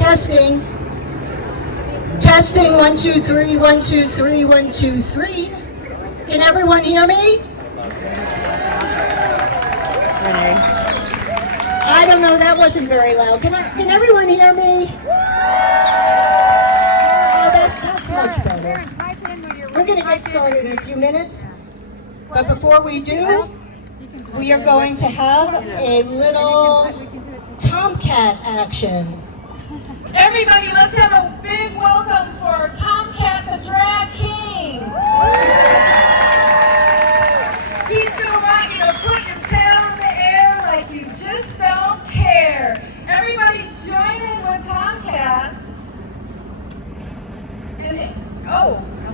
Testing. Testing, 1, 2, 3, 1, 2, 3, 1, 2, 3. Can everyone hear me? I don't know, that wasn't very loud. Can everyone hear me? Oh, that's much better. We're going to get started in a few minutes. But before we do, we are going to have a little TomCat action. Everybody, let's have a big welcome for TomCat the DragKing. He's going to want you to put your tail in the air like you just don't care. Everybody join in with TomCat.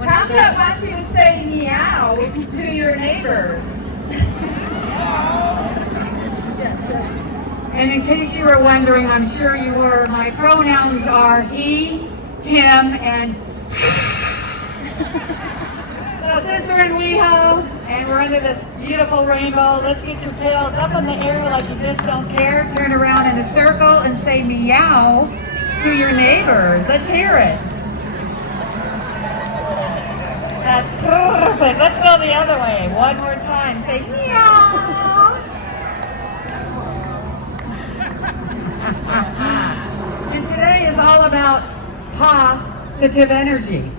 TomCat wants you to say meow to your neighbors. And in case you were wondering, I'm sure you were, my pronouns are he, him, and so since we're in WeHo and we're under this beautiful rainbow, let's get your tails up in the air like you just don't care. Turn around in a circle and say meow to your neighbors. Let's hear it. That's perfect. Let's go the other way. One more time. Say meow. And today is all about positive energy.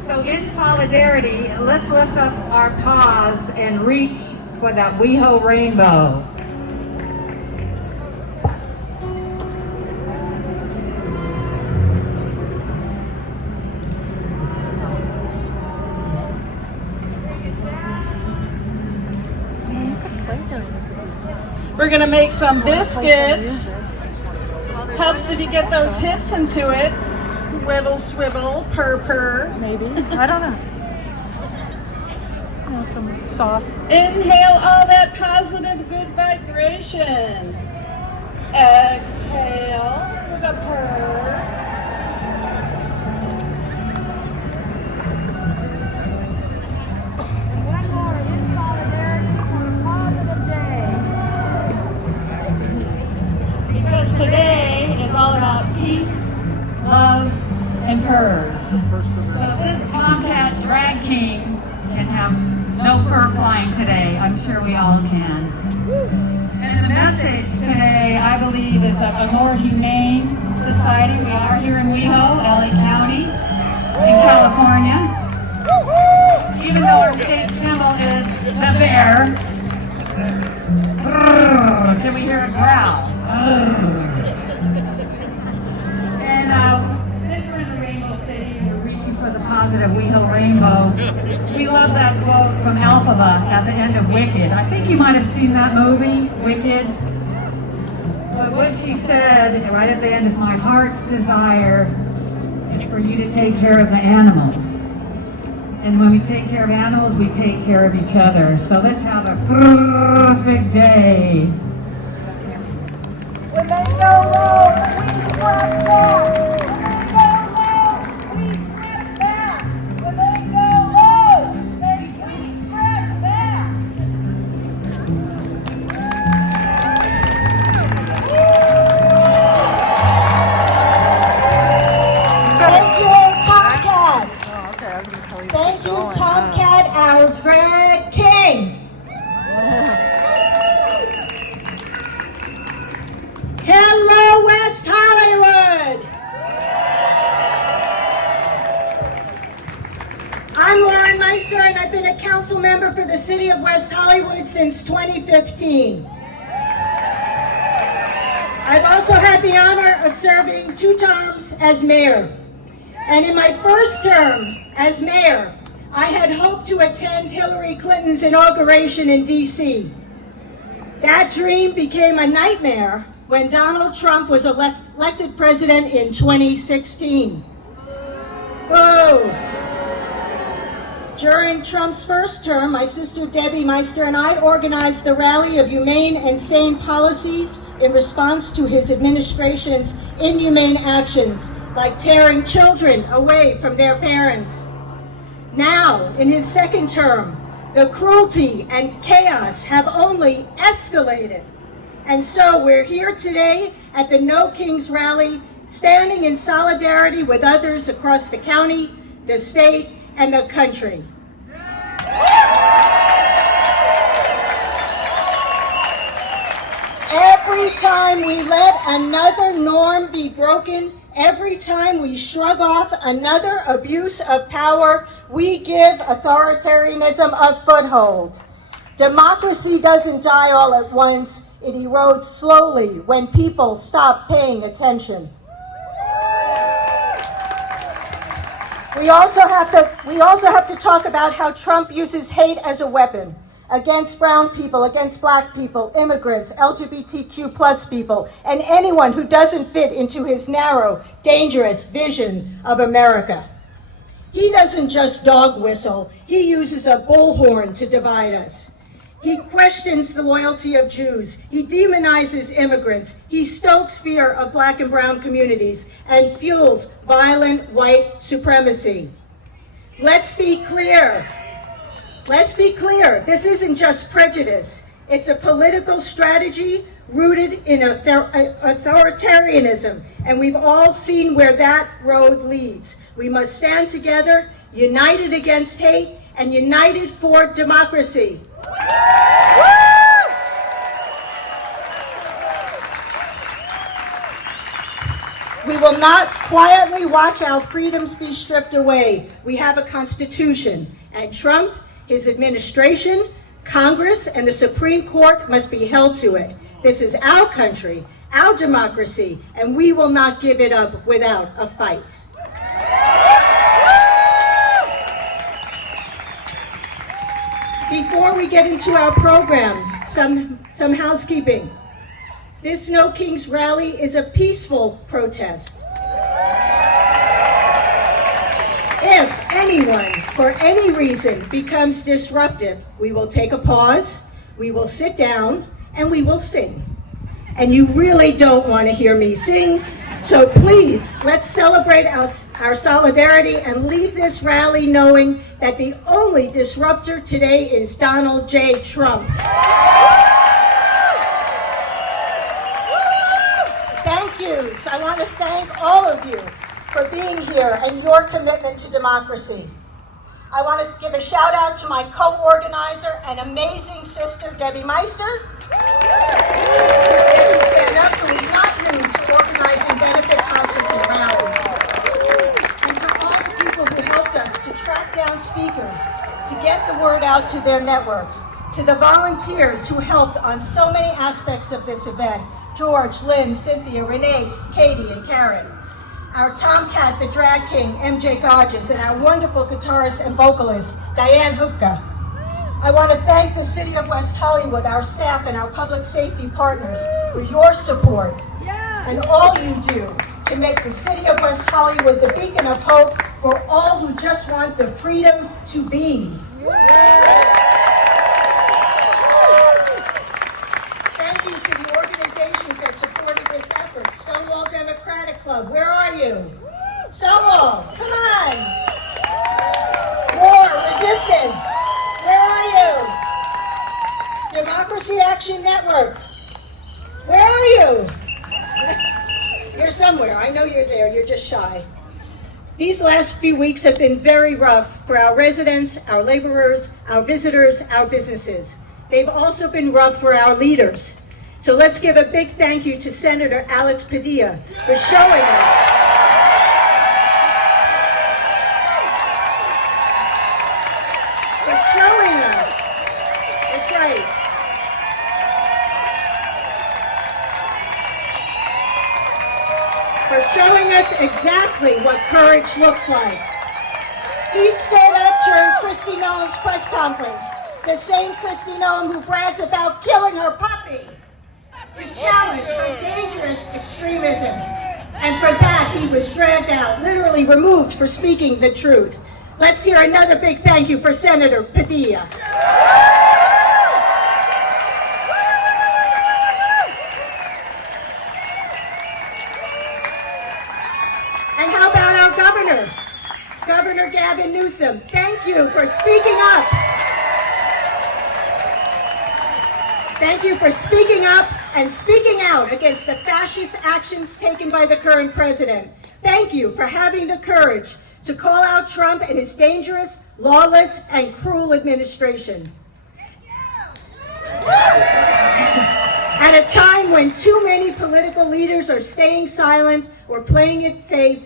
So in solidarity, let's lift up our paws and reach for that WeHo rainbow. We're going to make some biscuits. Helps if you get those hips into it. Swivel, swivel, purr. Maybe. I don't know. Some soft. Inhale all that positive, good vibration. Exhale with a purr. One more in solidarity for a positive day. Because today is all about peace, love, and purrs. So this TomCat DragKing can have no fur flying today. I'm sure we all can. And the message today, I believe, is of a more humane society. We are here in WeHo, LA County, in California. Even though our state symbol is the bear. Can we hear a growl? And since we're in the Rainbow City and we're reaching for the positive WeHo rainbow, we love that quote from Alphaba at the end of Wicked. I think you might have seen that movie, Wicked. But what she said right at the end is, my heart's desire is for you to take care of the animals. And when we take care of animals, we take care of each other. So let's have a perfect day. When they go low, we spread back. When they go low, we spread back. When they go low, we spread back. Thank you, TomCat. Thank you, TomCat, our DragKing. Hello, West Hollywood! I'm Lauren Meister, and I've been a council member for the city of West Hollywood since 2015. I've also had the honor of serving 2 terms as mayor. And in my first term as mayor, I had hoped to attend Hillary Clinton's inauguration in DC. That dream became a nightmare when Donald Trump was elected president in 2016. Whoa! During Trump's first term, my sister Debbie Meister and I organized the rally of humane and sane policies in response to his administration's inhumane actions, like tearing children away from their parents. Now, in his second term, the cruelty and chaos have only escalated. And so we're here today at the No Kings rally, standing in solidarity with others across the county, the state, and the country. Every time we let another norm be broken, every time we shrug off another abuse of power, we give authoritarianism a foothold. Democracy doesn't die all at once. It erodes slowly when people stop paying attention. We also have to talk about how Trump uses hate as a weapon against brown people, against black people, immigrants, LGBTQ plus people, and anyone who doesn't fit into his narrow, dangerous vision of America. He doesn't just dog whistle, he uses a bullhorn to divide us. He questions the loyalty of Jews, he demonizes immigrants, he stokes fear of black and brown communities, and fuels violent white supremacy. Let's be clear. This isn't just prejudice. It's a political strategy rooted in authoritarianism, and we've all seen where that road leads. We must stand together, united against hate, and united for democracy. We will not quietly watch our freedoms be stripped away. We have a constitution, and Trump, his administration, Congress, and the Supreme Court must be held to it. This is our country, our democracy, and we will not give it up without a fight. Before we get into our program, some housekeeping. This No Kings rally is a peaceful protest. If anyone, for any reason, becomes disruptive, we will take a pause, we will sit down, and we will sing. And you really don't want to hear me sing, so please, let's celebrate our solidarity and leave this rally knowing that the only disruptor today is Donald J. Trump. Thank yous. I want to thank all of you for being here and your commitment to democracy. I want to give a shout out to my co-organizer and amazing sister, Debbie Meister. Stand up, who is not new to organizing benefit concerts and rallies. And to all the people who helped us to track down speakers, to get the word out to their networks, to the volunteers who helped on so many aspects of this event, George, Lynn, Cynthia, Renee, Katie, and Karen. Our TomCat, the DragKing, MJ Godges, and our wonderful guitarist and vocalist, Diane Hupka. I want to thank the City of West Hollywood, our staff, and our public safety partners for your support and all you do to make the City of West Hollywood the beacon of hope for all who just want the freedom to be. Thank you to the organizations that supported this effort. Stonewall Democratic Club, where are you? Stonewall, come on. More resistance, where are you? Democracy Action Network, where are you? You're somewhere, I know you're there, you're just shy. These last few weeks have been very rough for our residents, our laborers, our visitors, our businesses. They've also been rough for our leaders. So let's give a big thank you to Senator Alex Padilla for showing us. That's right. For showing us exactly what courage looks like. He stood up during Kristi Noem's press conference, the same Kristi Noem who brags about killing her puppy, to challenge her dangerous extremism. And for that, he was dragged out, literally removed for speaking the truth. Let's hear another big thank you for Senator Padilla. And how about our governor, Governor Gavin Newsom? Thank you for speaking up. Thank you for speaking up and speaking out against the fascist actions taken by the current president. Thank you for having the courage to call out Trump and his dangerous, lawless, and cruel administration. At a time when too many political leaders are staying silent or playing it safe,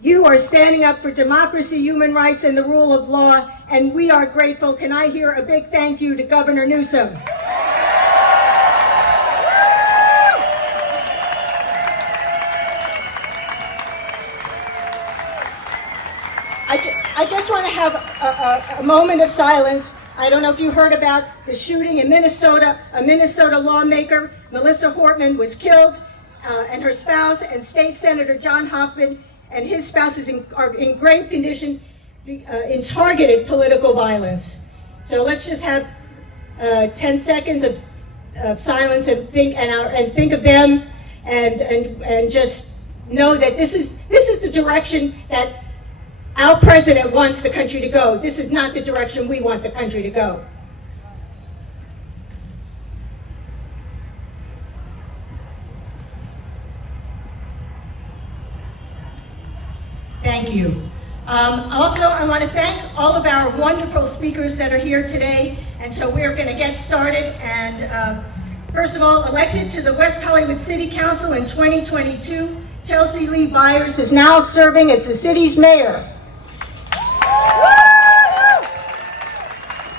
you are standing up for democracy, human rights, and the rule of law, and we are grateful. Can I hear a big thank you to Governor Newsom? I just want to have a moment of silence. I don't know if you heard about the shooting in Minnesota. A Minnesota lawmaker, Melissa Hortman, was killed, and her spouse, and State Senator John Hoffman and his spouse are in grave condition in targeted political violence. So let's just have 10 seconds of silence and think of them, and just know that this is the direction that our president wants the country to go. This is not the direction we want the country to go. Thank you. Also, I want to thank all of our wonderful speakers that are here today. And so we're going to get started. And first of all, elected to the West Hollywood City Council in 2022, Chelsea Lee Byers is now serving as the city's mayor.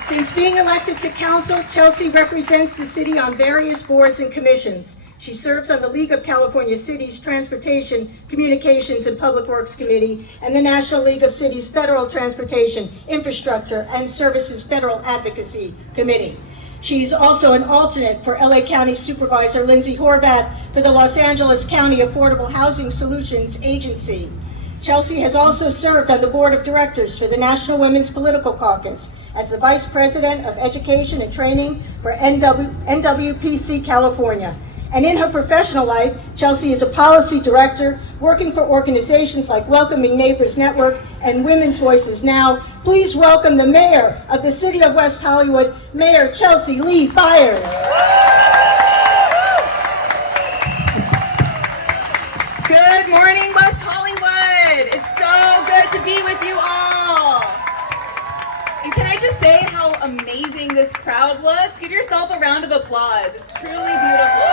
Since being elected to council, Chelsea represents the city on various boards and commissions. She serves on the League of California Cities Transportation, Communications, and Public Works Committee and the National League of Cities Federal Transportation, Infrastructure, and Services Federal Advocacy Committee. She's also an alternate for LA County Supervisor Lindsay Horvath for the Los Angeles County Affordable Housing Solutions Agency. Chelsea has also served on the board of directors for the National Women's Political Caucus as the Vice President of Education and Training for NWPC California. And in her professional life, Chelsea is a policy director working for organizations like Welcoming Neighbors Network and Women's Voices Now. Please welcome the mayor of the city of West Hollywood, Mayor Chelsea Lee Byers. Good morning, West Hollywood. It's so good to be with you all. And can I just say how amazing this crowd looks? Give yourself a round of applause. It's truly beautiful.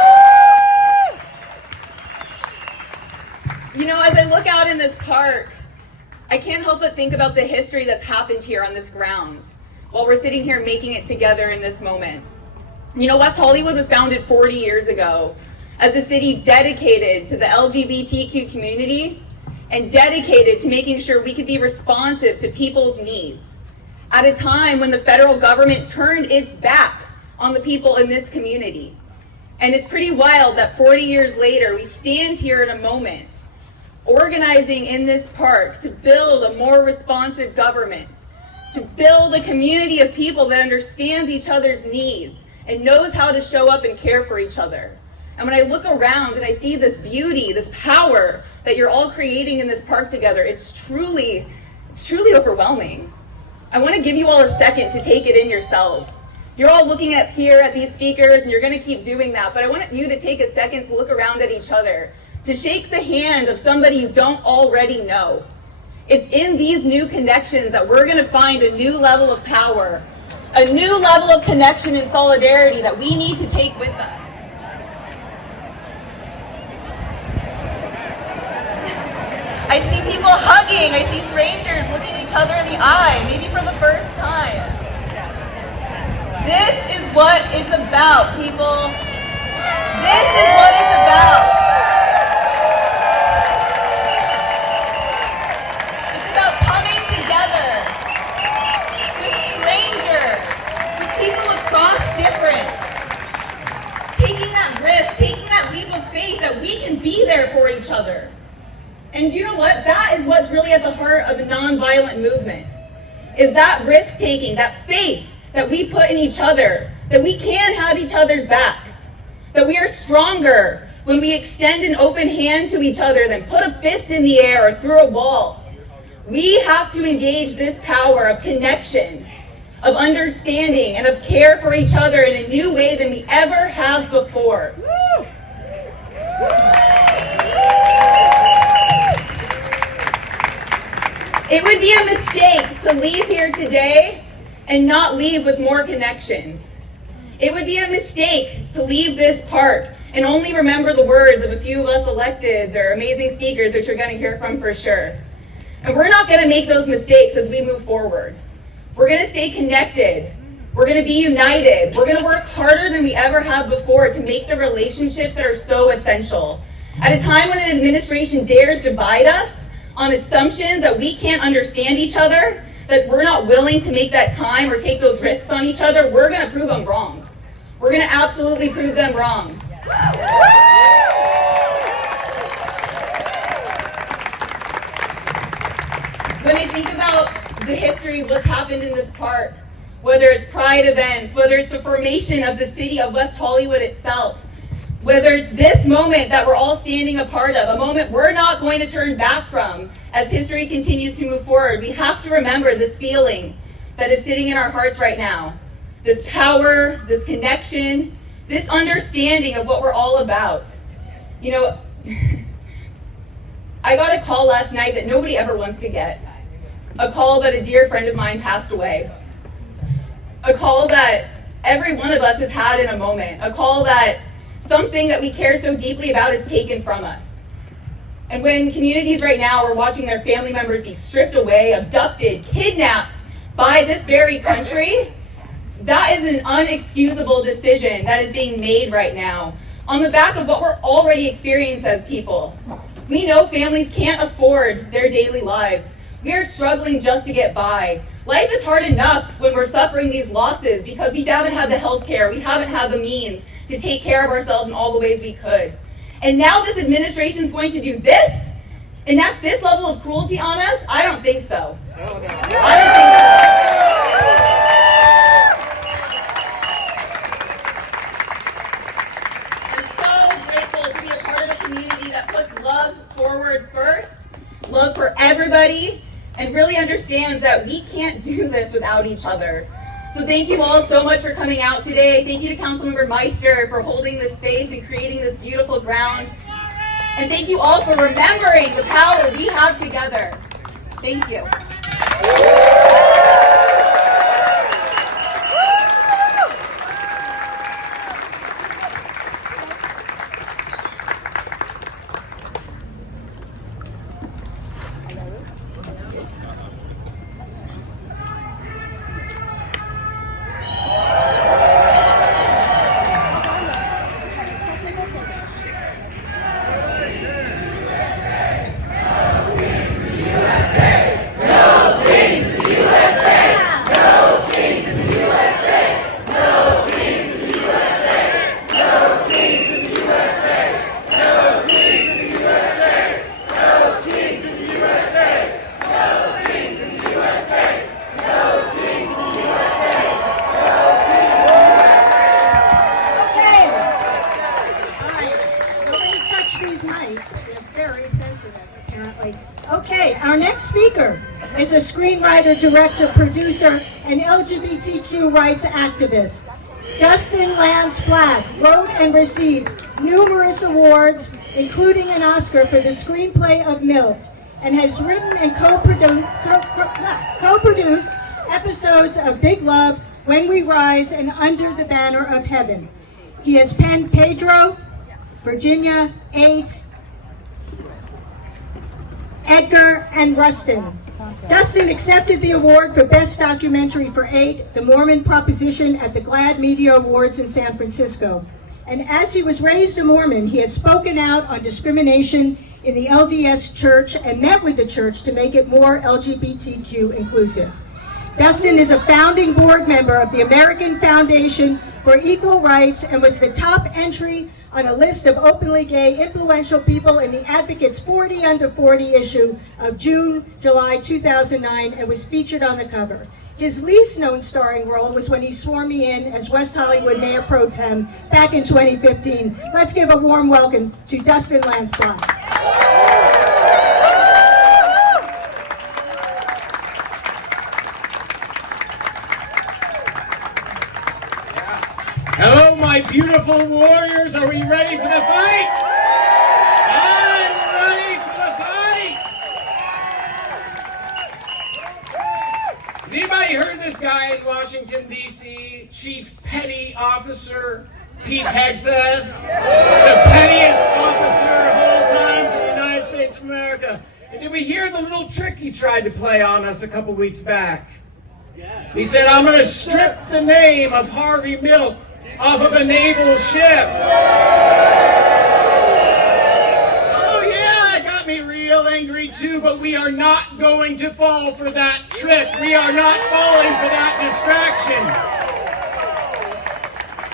You know, as I look out in this park, I can't help but think about the history that's happened here on this ground while we're sitting here making it together in this moment. You know, West Hollywood was founded 40 years ago as a city dedicated to the LGBTQ community and dedicated to making sure we could be responsive to people's needs at a time when the federal government turned its back on the people in this community. And it's pretty wild that 40 years later, we stand here in a moment organizing in this park to build a more responsive government, to build a community of people that understands each other's needs and knows how to show up and care for each other. And when I look around and I see this beauty, this power that you're all creating in this park together, it's truly overwhelming. I want to give you all a second to take it in yourselves. You're all looking up here at these speakers and you're going to keep doing that, but I want you to take a second to look around at each other, to shake the hand of somebody you don't already know. It's in these new connections that we're going to find a new level of power, a new level of connection and solidarity that we need to take with us. I see people hugging, I see strangers looking each other in the eye, maybe for the first time. This is what it's about, people. This is what it's about. It's about coming together with strangers, with people across difference, taking that risk, taking that leap of faith that we can be there for each other. And you know what? That is what's really at the heart of a nonviolent movement, is that risk-taking, that faith that we put in each other, that we can have each other's backs, that we are stronger when we extend an open hand to each other than put a fist in the air or through a wall. We have to engage this power of connection, of understanding, and of care for each other in a new way than we ever have before. It would be a mistake to leave here today and not leave with more connections. It would be a mistake to leave this park and only remember the words of a few of us electeds or amazing speakers that you're going to hear from for sure. And we're not going to make those mistakes as we move forward. We're going to stay connected. We're going to be united. We're going to work harder than we ever have before to make the relationships that are so essential. At a time when an administration dares divide us on assumptions that we can't understand each other, that we're not willing to make that time or take those risks on each other, we're going to prove them wrong. We're going to absolutely prove them wrong. When I think about the history of what's happened in this park, whether it's pride events, whether it's the formation of the city of West Hollywood itself, whether it's this moment that we're all standing a part of, a moment we're not going to turn back from as history continues to move forward, we have to remember this feeling that is sitting in our hearts right now. This power, this connection, this understanding of what we're all about. You know, I got a call last night that nobody ever wants to get. A call that a dear friend of mine passed away. A call that every one of us has had in a moment. A call that something that we care so deeply about is taken from us. And when communities right now are watching their family members be stripped away, abducted, kidnapped by this very country, that is an unexcusable decision that is being made right now on the back of what we're already experiencing as people. We know families can't afford their daily lives. We are struggling just to get by. Life is hard enough when we're suffering these losses because we haven't had the health care, we haven't had the means to take care of ourselves in all the ways we could. And now this administration is going to do this? And at this level of cruelty on us? I don't think so. I don't think so. I'm so grateful to be a part of a community that puts love forward first, love for everybody, and really understands that we can't do this without each other. So thank you all so much for coming out today. Thank you to Councilmember Meister for holding this space and creating this beautiful ground. And thank you all for remembering the power we have together. Thank you. is a screenwriter, director, producer, and LGBTQ rights activist. Dustin Lance Black wrote and received numerous awards, including an Oscar for the screenplay of Milk, and has written and co-produced episodes of Big Love, When We Rise, and Under the Banner of Heaven. He has penned Pedro, Virginia, 8, Edgar, and Rustin. Dustin accepted the award for Best Documentary for 8, The Mormon Proposition, at the GLAAD Media Awards in San Francisco. And as he was raised a Mormon, he has spoken out on discrimination in the LDS Church and met with the church to make it more LGBTQ inclusive. Dustin is a founding board member of the American Foundation for Equal Rights and was the top entry on a list of openly gay influential people in the Advocate's 40 Under 40 issue of July 2009, and was featured on the cover. His least known starring role was when he swore me in as West Hollywood Mayor Pro Tem back in 2015. Let's give a warm welcome to Dustin Lance Black. Hello, my beautiful warriors. Are we ready for the fight? guy in Washington, D.C., Chief Petty Officer Pete Hegseth, the pettiest officer of all times in the United States of America. And did we hear the little trick he tried to play on us a couple weeks back? He said, I'm going to strip the name of Harvey Milk off of a naval ship. Oh yeah, that got me real angry too, but we are not going to fall for that trick. We are not falling for that distraction.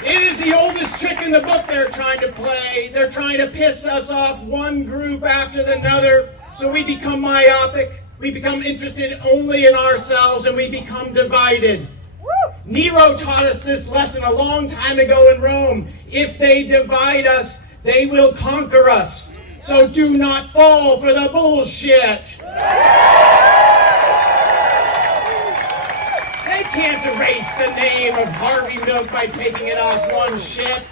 It is the oldest trick in the book they're trying to play. They're trying to piss us off one group after another, so we become myopic, we become interested only in ourselves, and we become divided. Nero taught us this lesson a long time ago in Rome. If they divide us, they will conquer us. So do not fall for the bullshit. They can't erase the name of Harvey Milk by taking it off one ship.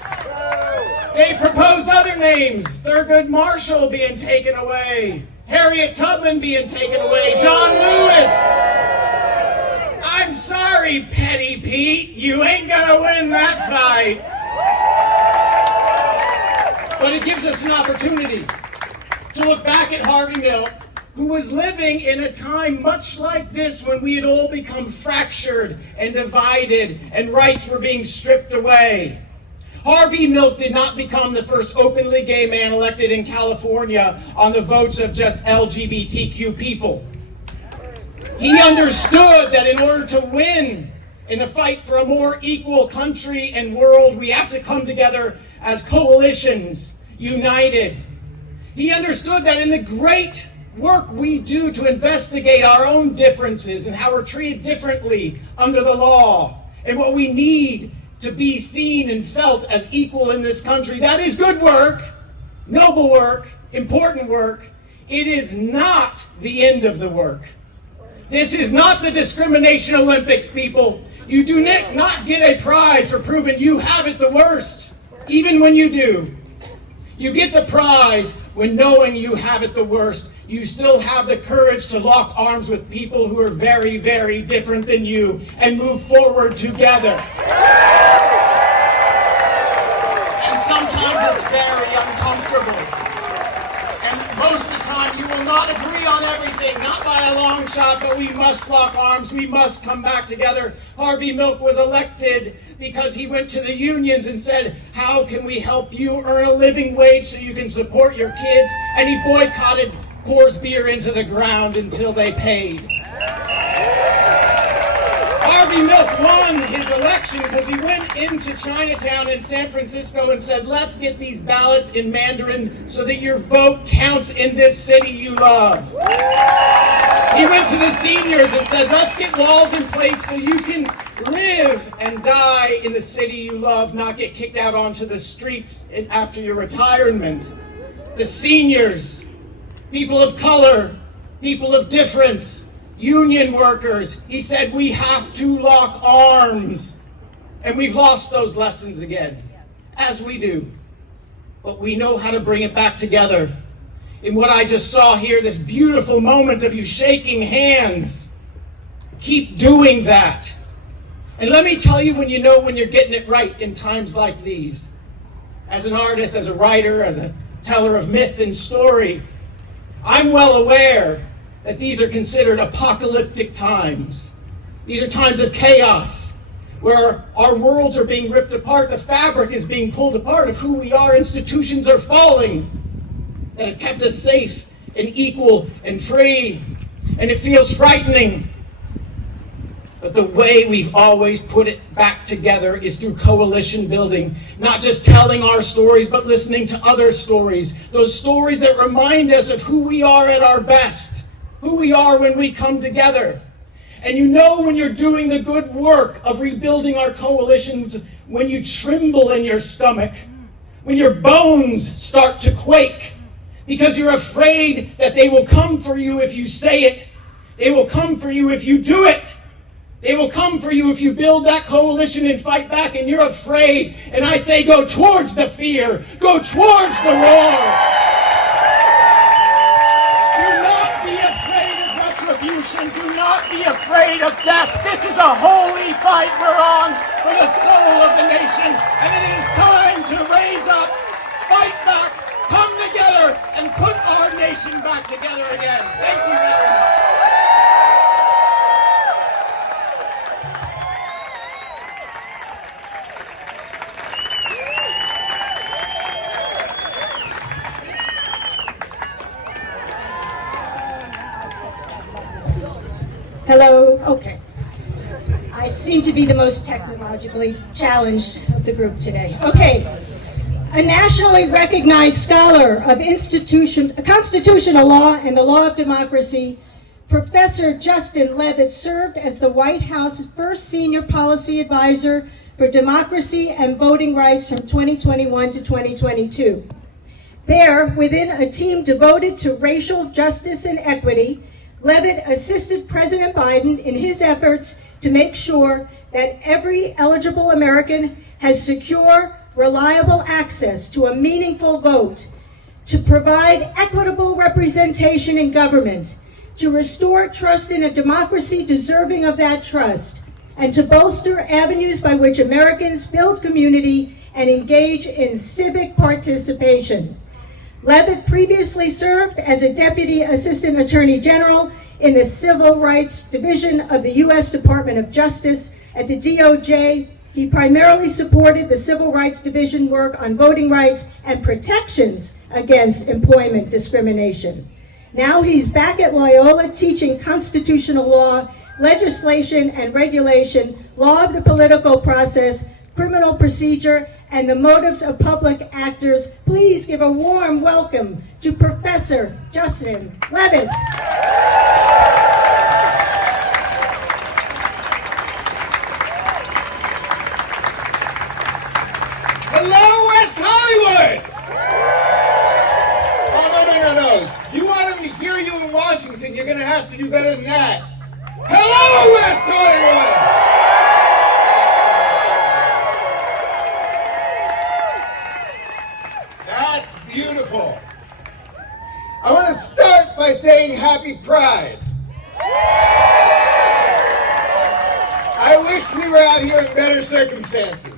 They proposed other names. Thurgood Marshall being taken away. Harriet Tubman being taken away. John Lewis. I'm sorry, Petty Pete. You ain't gonna win that fight. But it gives us an opportunity to look back at Harvey Milk, who was living in a time much like this when we had all become fractured and divided and rights were being stripped away. Harvey Milk did not become the first openly gay man elected in California on the votes of just LGBTQ people. He understood that in order to win in the fight for a more equal country and world, we have to come together as coalitions, united. He understood that in the great work we do to investigate our own differences and how we're treated differently under the law and what we need to be seen and felt as equal in this country, that is good work, noble work, important work. It is not the end of the work. This is not the discrimination Olympics, people. You do not get a prize for proving you have it the worst, even when you do. You get the prize when knowing you have it the worst, you still have the courage to lock arms with people who are very, very different than you and move forward together. And sometimes it's very uncomfortable. And most of the time you will not agree on everything, not by a long shot, but we must lock arms, we must come back together. Harvey Milk was elected because he went to the unions and said, how can we help you earn a living wage so you can support your kids? And he boycotted Coors beer into the ground until they paid. Harvey Milk won his election because he went into Chinatown in San Francisco and said, let's get these ballots in Mandarin so that your vote counts in this city you love. He went to the seniors and said, let's get walls in place so you can live and die in the city you love, not get kicked out onto the streets after your retirement. The seniors, people of color, people of difference, union workers. He said we have to lock arms. And we've lost those lessons again, as we do. But we know how to bring it back together. In what I just saw here, this beautiful moment of you shaking hands. Keep doing that. And let me tell you when you know when you're getting it right in times like these. As an artist, as a writer, as a teller of myth and story, I'm well aware that these are considered apocalyptic times. These are times of chaos, where our worlds are being ripped apart, the fabric is being pulled apart of who we are, institutions are falling that have kept us safe and equal and free, and it feels frightening. But the way we've always put it back together is through coalition building, not just telling our stories, but listening to other stories, those stories that remind us of who we are at our best, who we are when we come together. And you know when you're doing the good work of rebuilding our coalitions, when you tremble in your stomach, when your bones start to quake, because you're afraid that they will come for you if you say it, they will come for you if you do it. They will come for you if you build that coalition and fight back, and you're afraid. And I say, go towards the fear. Go towards the war. Do not be afraid of retribution. nation, do not be afraid of death. This is a holy fight we're on for the soul of the nation, and it is time to raise up, fight back, come together, and put our nation back together again. Thank you very much. Hello, okay. I seem to be the most technologically challenged of the group today. Okay, a nationally recognized scholar of constitutional law and the law of democracy, Professor Justin Levitt served as the White House's first senior policy advisor for democracy and voting rights from 2021 to 2022. There, within a team devoted to racial justice and equity, Levitt assisted President Biden in his efforts to make sure that every eligible American has secure, reliable access to a meaningful vote, to provide equitable representation in government, to restore trust in a democracy deserving of that trust, and to bolster avenues by which Americans build community and engage in civic participation. Levitt previously served as a Deputy Assistant Attorney General in the Civil Rights Division of the U.S. Department of Justice. At the DOJ, he primarily supported the Civil Rights Division work on voting rights and protections against employment discrimination. Now he's back at Loyola teaching constitutional law, legislation and regulation, law of the political process, criminal procedure, and the motives of public actors. Please give a warm welcome to Professor Justin Levitt. Hello, West Hollywood! Oh, no. You want them to hear you in Washington, you're going to have to do better than that. Hello, West Hollywood! Beautiful. I want to start by saying Happy Pride. I wish we were out here in better circumstances,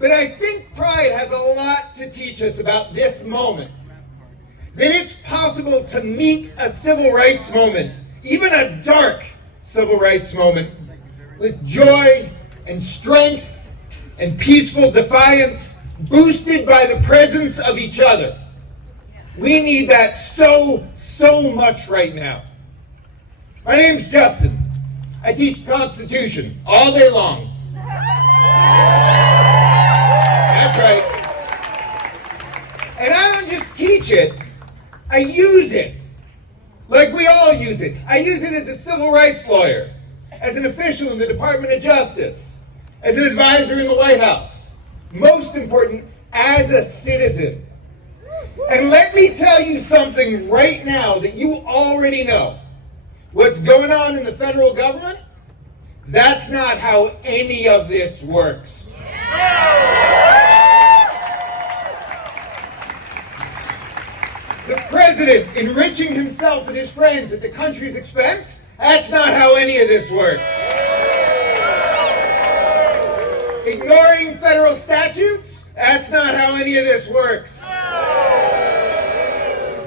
but I think Pride has a lot to teach us about this moment. That it's possible to meet a civil rights moment, even a dark civil rights moment, with joy and strength and peaceful defiance, boosted by the presence of each other. We need that so much right now. My name's Dustin. I teach the Constitution all day long. That's right. And I don't just teach it, I use it. Like we all use it. I use it as a civil rights lawyer, as an official in the Department of Justice, as an advisor in the White House. Most important, as a citizen. And let me tell you something right now that you already know. What's going on in the federal government? That's not how any of this works. The president enriching himself and his friends at the country's expense? That's not how any of this works. Ignoring federal statutes? That's not how any of this works.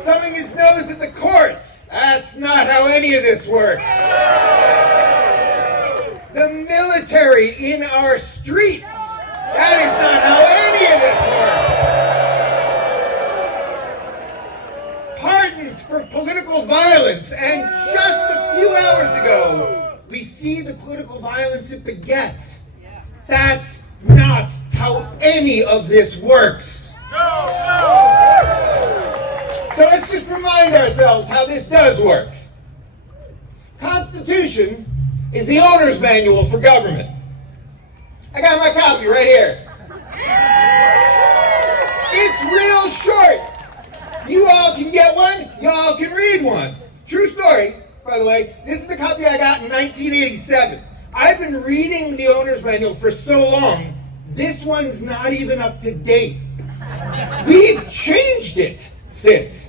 Thumbing his nose at the courts? That's not how any of this works. The military in our streets? That is not how any of this works. Pardons for political violence, and just a few hours ago, we see the political violence it begets. That's not how any of this works. So let's just remind ourselves how this does work. Constitution is the owner's manual for government. I got my copy right here. It's real short. You all can get one, you all can read one. True story, by the way. This is the copy I got in 1987. I've been reading the owner's manual for so long, this one's not even up to date. We've changed it since.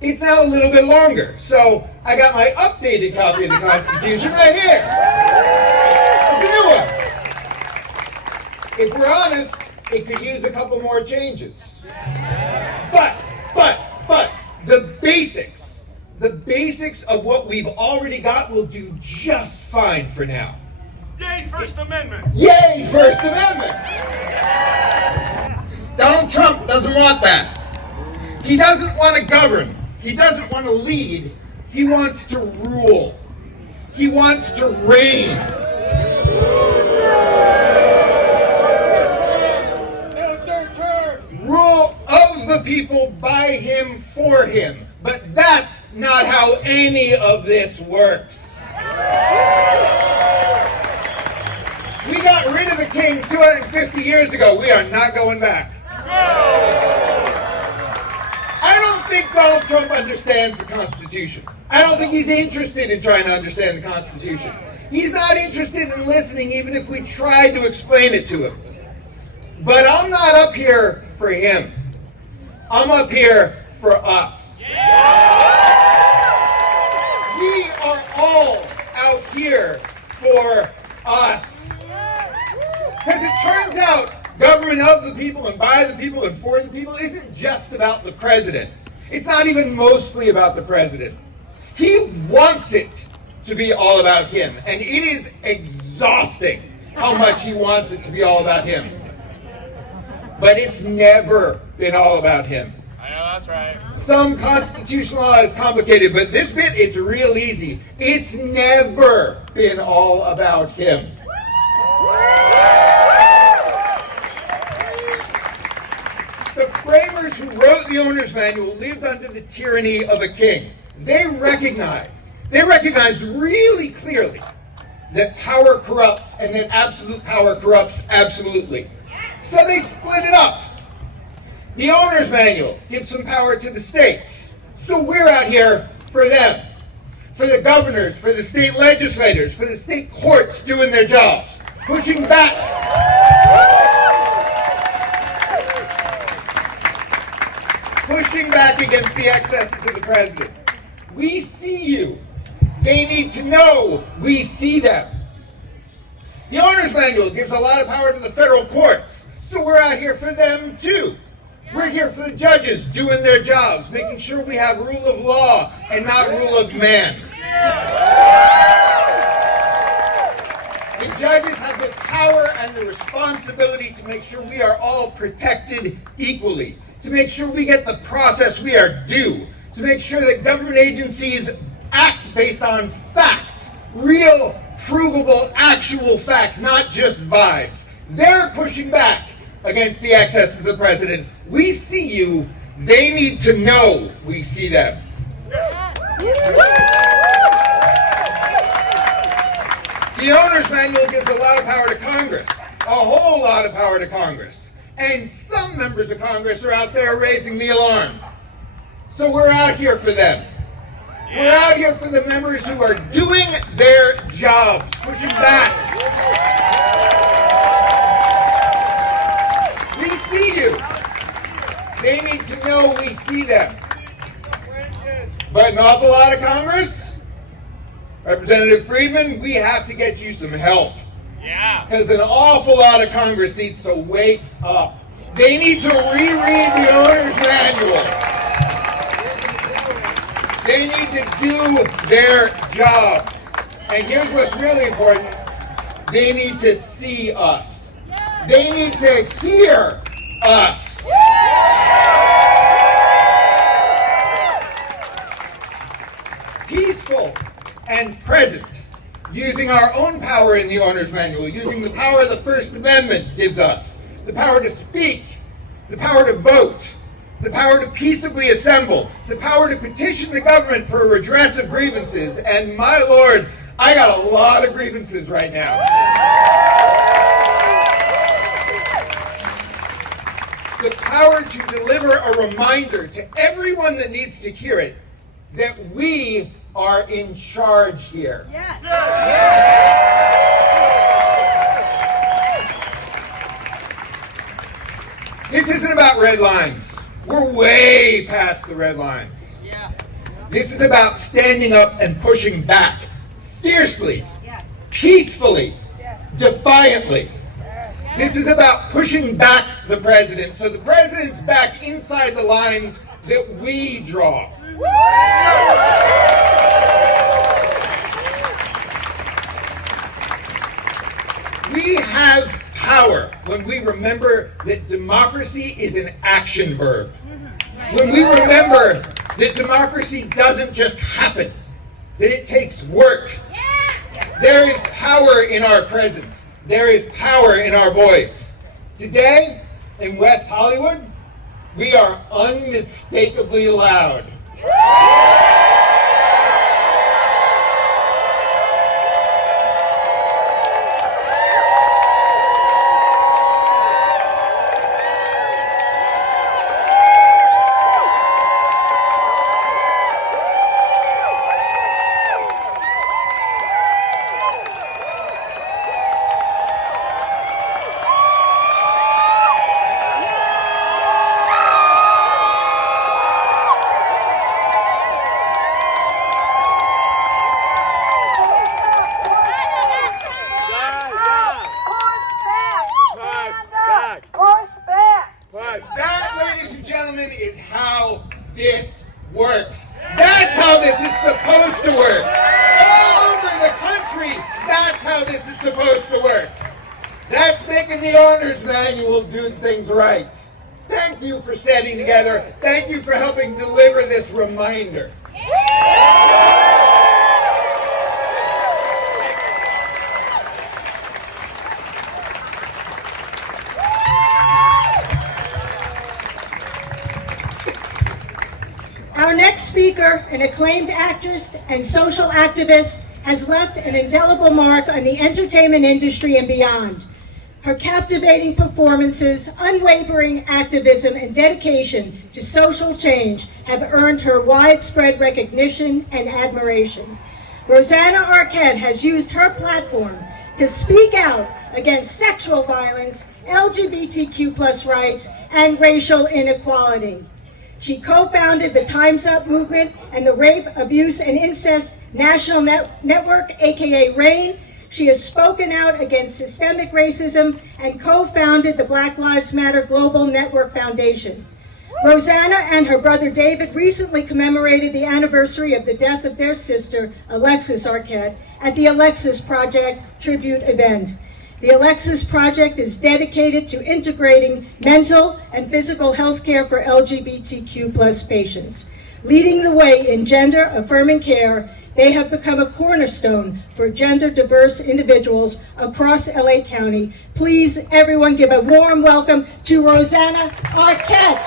It's now a little bit longer. So I got my updated copy of the Constitution right here. It's a new one. If we're honest, it could use a couple more changes. But the basics of what we've already got will do just fine for now. Yay, First Amendment! Yay, First Amendment! Donald Trump doesn't want that. He doesn't want to govern. He doesn't want to lead. He wants to rule. He wants to reign. Rule of the people, by him, for him. But that's not how any of this works. We got rid of the king 250 years ago. We are not going back. I don't think Donald Trump understands the Constitution. I don't think he's interested in trying to understand the Constitution. He's not interested in listening, even if we tried to explain it to him. But I'm not up here for him. I'm up here for us. We are all out here for us. Because it turns out government of the people and by the people and for the people isn't just about the president. It's not even mostly about the president. He wants it to be all about him. And it is exhausting how much he wants it to be all about him. But it's never been all about him. I know, that's right. Some constitutional law is complicated, but this bit, it's real easy. It's never been all about him. The framers who wrote the owner's manual lived under the tyranny of a king. They recognized really clearly that power corrupts and that absolute power corrupts absolutely. So they split it up. The owner's manual gives some power to the states. So we're out here for them. For the governors, for the state legislators, for the state courts doing their jobs. Pushing back. Pushing back against the excesses of the president. We see you. They need to know we see them. The owner's manual gives a lot of power to the federal courts. So we're out here for them too. We're here for the judges doing their jobs, making sure we have rule of law and not rule of man. The judges have the power and the responsibility to make sure we are all protected equally, to make sure we get the process we are due, to make sure that government agencies act based on facts, real, provable, actual facts, not just vibes. They're pushing back against the excesses of the president. We see you. They need to know we see them. The owner's manual gives a lot of power to Congress, a whole lot of power to Congress. And some members of Congress are out there raising the alarm. So we're out here for them. We're out here for the members who are doing their jobs, pushing back. We see you. They need to know we see them. But an awful lot of Congress, Representative Friedman, we have to get you some help. Yeah. Because an awful lot of Congress needs to wake up. They need to reread the owner's manual. They need to do their jobs. And here's what's really important. They need to see us. They need to hear us. Peaceful and present, using our own power in the owner's manual, using the power the First Amendment gives us, the power to speak, the power to vote, the power to peaceably assemble, the power to petition the government for a redress of grievances. And my Lord, I got a lot of grievances right now. The power to deliver a reminder to everyone that needs to hear it that we are in charge here. Yes. This isn't about red lines. We're way past the red lines. This is about standing up and pushing back fiercely, peacefully, defiantly. This is about pushing back the president so the president's back inside the lines that we draw. We have power when we remember that democracy is an action verb. When we remember that democracy doesn't just happen, that it takes work. There is power in our presence. There is power in our voice. Today, in West Hollywood, we are unmistakably loud. That, ladies and gentlemen, is how this works. That's how this is supposed to work. All over the country, that's how this is supposed to work. That's making the honors manual do things right. Thank you for standing together. Thank you for helping deliver this reminder. Our next speaker, an acclaimed actress and social activist, has left an indelible mark on the entertainment industry and beyond. Her captivating performances, unwavering activism, and dedication to social change have earned her widespread recognition and admiration. Rosanna Arquette has used her platform to speak out against sexual violence, LGBTQ+ rights, and racial inequality. She co-founded the Time's Up movement and the Rape, Abuse, and Incest National Network, aka RAIN. She has spoken out against systemic racism and co-founded the Black Lives Matter Global Network Foundation. Rosanna and her brother David recently commemorated the anniversary of the death of their sister, Alexis Arquette, at the Alexis Project tribute event. The Alexis Project is dedicated to integrating mental and physical health care for LGBTQ+ patients. Leading the way in gender-affirming care, they have become a cornerstone for gender-diverse individuals across LA County. Please, everyone, give a warm welcome to Rosanna Arquette.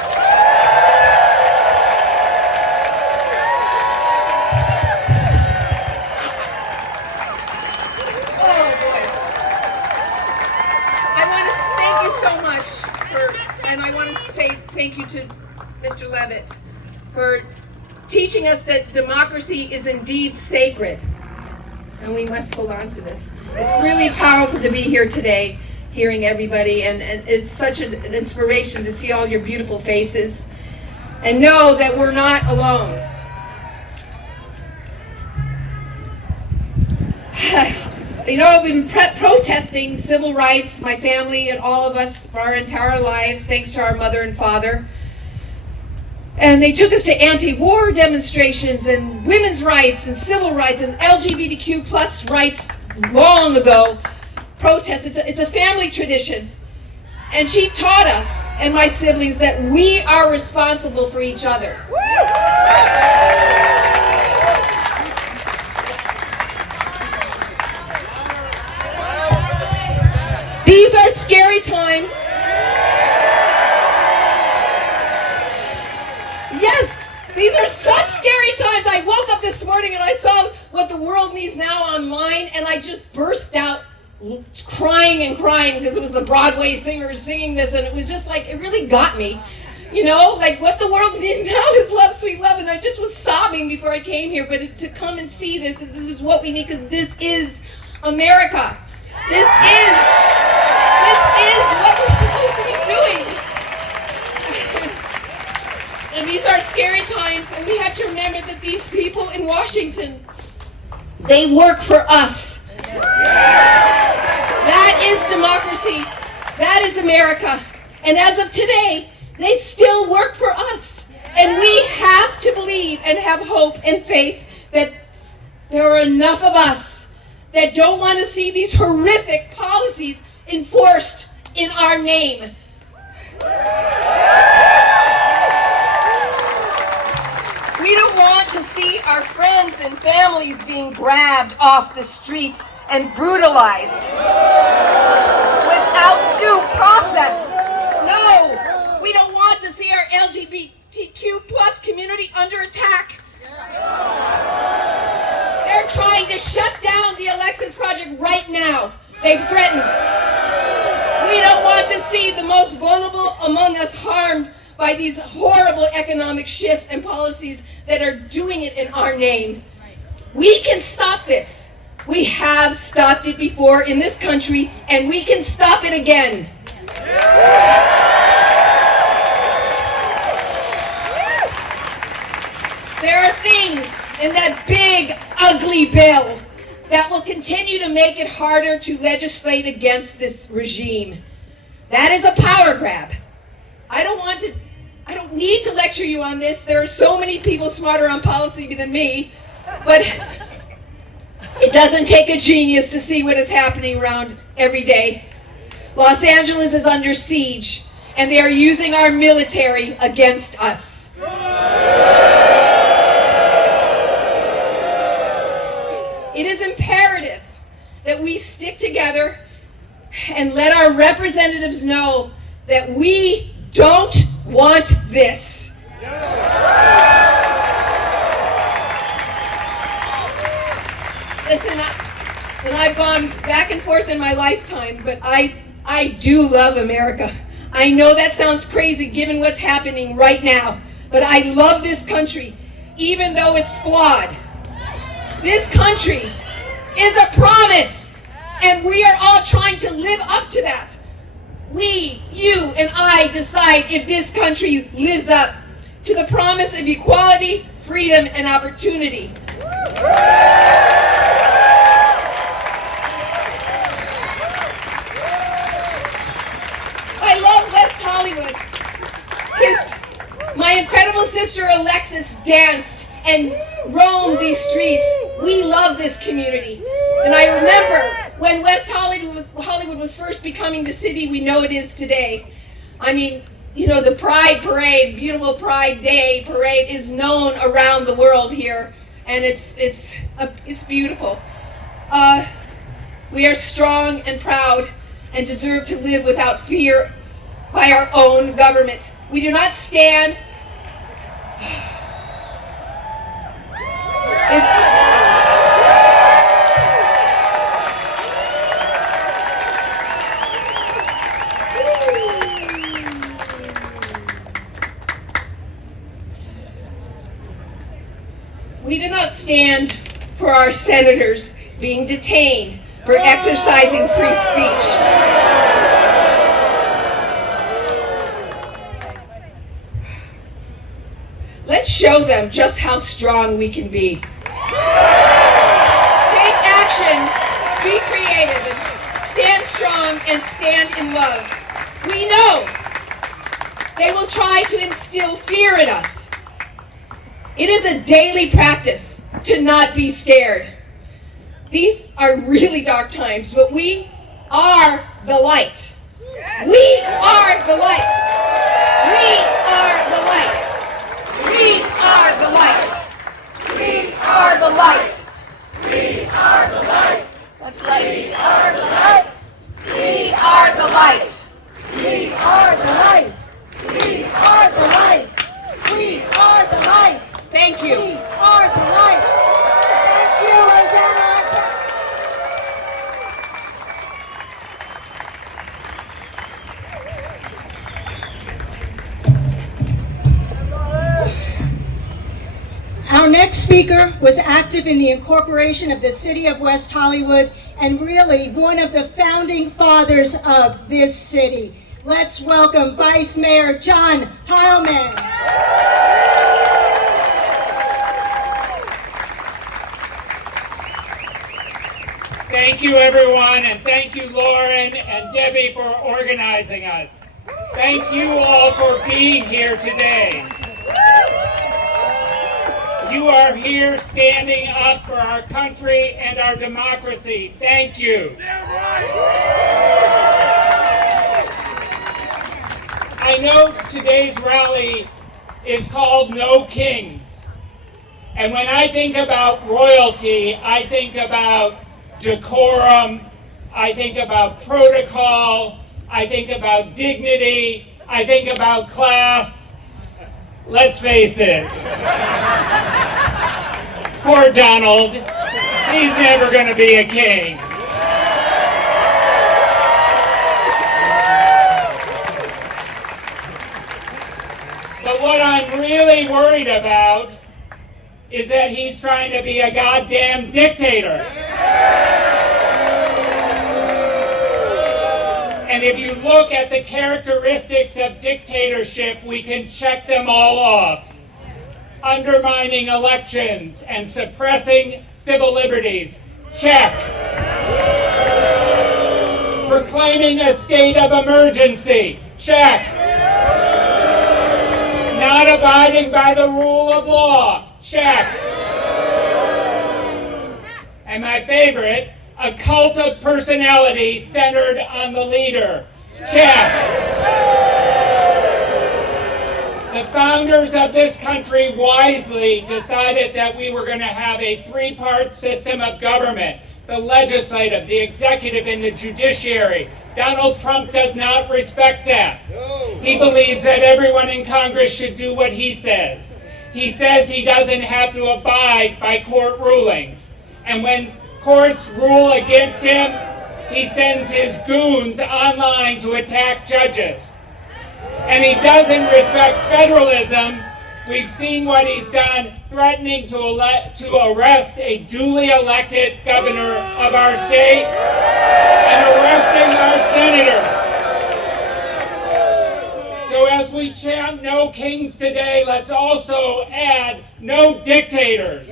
Thank you to Mr. Levitt for teaching us that democracy is indeed sacred, and we must hold on to this. It's really powerful to be here today, hearing everybody, and it's such an inspiration to see all your beautiful faces, and know that we're not alone. You know, I've been protesting civil rights, my family and all of us, for our entire lives, thanks to our mother and father. And they took us to anti-war demonstrations and women's rights and civil rights and LGBTQ+ rights long ago. Protests, it's a family tradition. And she taught us and my siblings that we are responsible for each other. These are scary times. Yes, these are such scary times. I woke up this morning and I saw what the world needs now online, and I just burst out crying and crying because it was the Broadway singers singing this, and it was just like, it really got me. You know, like what the world needs now is love, sweet love, and I just was sobbing before I came here, but to come and see this is what we need, because this is America. This is what we're supposed to be doing. And These are scary times, and we have to remember that these people in Washington, they work for us. That is democracy. That is America. And as of today, they still work for us. And we have to believe and have hope and faith that there are enough of us that don't want to see these horrific policies enforced in our name. We don't want to see our friends and families being grabbed off the streets and brutalized without due process. No, we don't want to see our LGBTQ plus community under attack. They're trying to shut down the Alexis Project right now. They've threatened. We don't want to see the most vulnerable among us harmed by these horrible economic shifts and policies that are doing it in our name. We can stop this. We have stopped it before in this country, and we can stop it again. There are things in that big, ugly bill that will continue to make it harder to legislate against this regime. That is a power grab. I don't need to lecture you on this. There are so many people smarter on policy than me, but it doesn't take a genius to see what is happening around every day. Los Angeles is under siege, and they are using our military against us. It is imperative that we stick together and let our representatives know that we don't want this. Listen, I've gone back and forth in my lifetime, but I do love America. I know that sounds crazy given what's happening right now, but I love this country, even though it's flawed. This country is a promise, and we are all trying to live up to that. We, you, and I decide if this country lives up to the promise of equality, freedom, and opportunity. I love West Hollywood. My incredible sister Alexis danced and roamed these streets. We love this community. And I remember when West Hollywood was first becoming the city we know it is today. I mean, you know, the Pride Parade, beautiful Pride Day parade is known around the world here, and it's beautiful. We are strong and proud and deserve to live without fear by our own government. We do not stand. We do not stand for our senators being detained for exercising free speech. Let's show them just how strong we can be. Take action, be creative, stand strong, and stand in love. We know they will try to instill fear in us. It is a daily practice to not be scared. These are really dark times, but we are the light. We are the light. We are the light. We are the light. We are the light. We are the light. That's right. We are the light. We are the light. We are the light. We are the light. We are the light. Thank you. We are the light. Thank you, Rosanna Arquette. Our next speaker was active in the incorporation of the city of West Hollywood and really one of the founding fathers of this city. Let's welcome Vice Mayor John Heilman. Thank you, everyone, and thank you, Lauren and Debbie, for organizing us. Thank you all for being here today. You are here standing up for our country and our democracy. Thank you. I know today's rally is called No Kings. And when I think about royalty, I think about decorum, I think about protocol, I think about dignity, I think about class. Let's face it. Poor Donald, he's never going to be a king. But what I'm really worried about is that he's trying to be a goddamn dictator. And if you look at the characteristics of dictatorship, we can check them all off. Undermining elections and suppressing civil liberties, check. Proclaiming a state of emergency, check. Not abiding by the rule of law, check. And my favorite, a cult of personality centered on the leader, check. The founders of this country wisely decided that we were going to have a three-part system of government: the legislative, the executive, and the judiciary. Donald Trump does not respect that. He believes that everyone in Congress should do what he says. He says he doesn't have to abide by court rulings. And when courts rule against him, he sends his goons online to attack judges. And he doesn't respect federalism. We've seen what he's done, threatening to arrest a duly elected governor of our state and arresting our senator. So as we chant No Kings today, let's also add no dictators.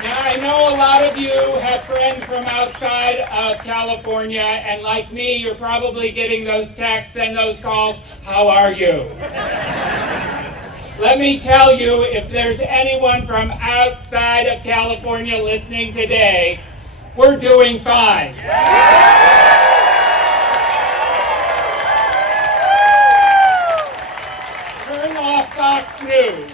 Now, I know a lot of you have friends from outside of California, and like me, you're probably getting those texts and those calls. How are you? Let me tell you, if there's anyone from outside of California listening today, we're doing fine. Turn off Fox News.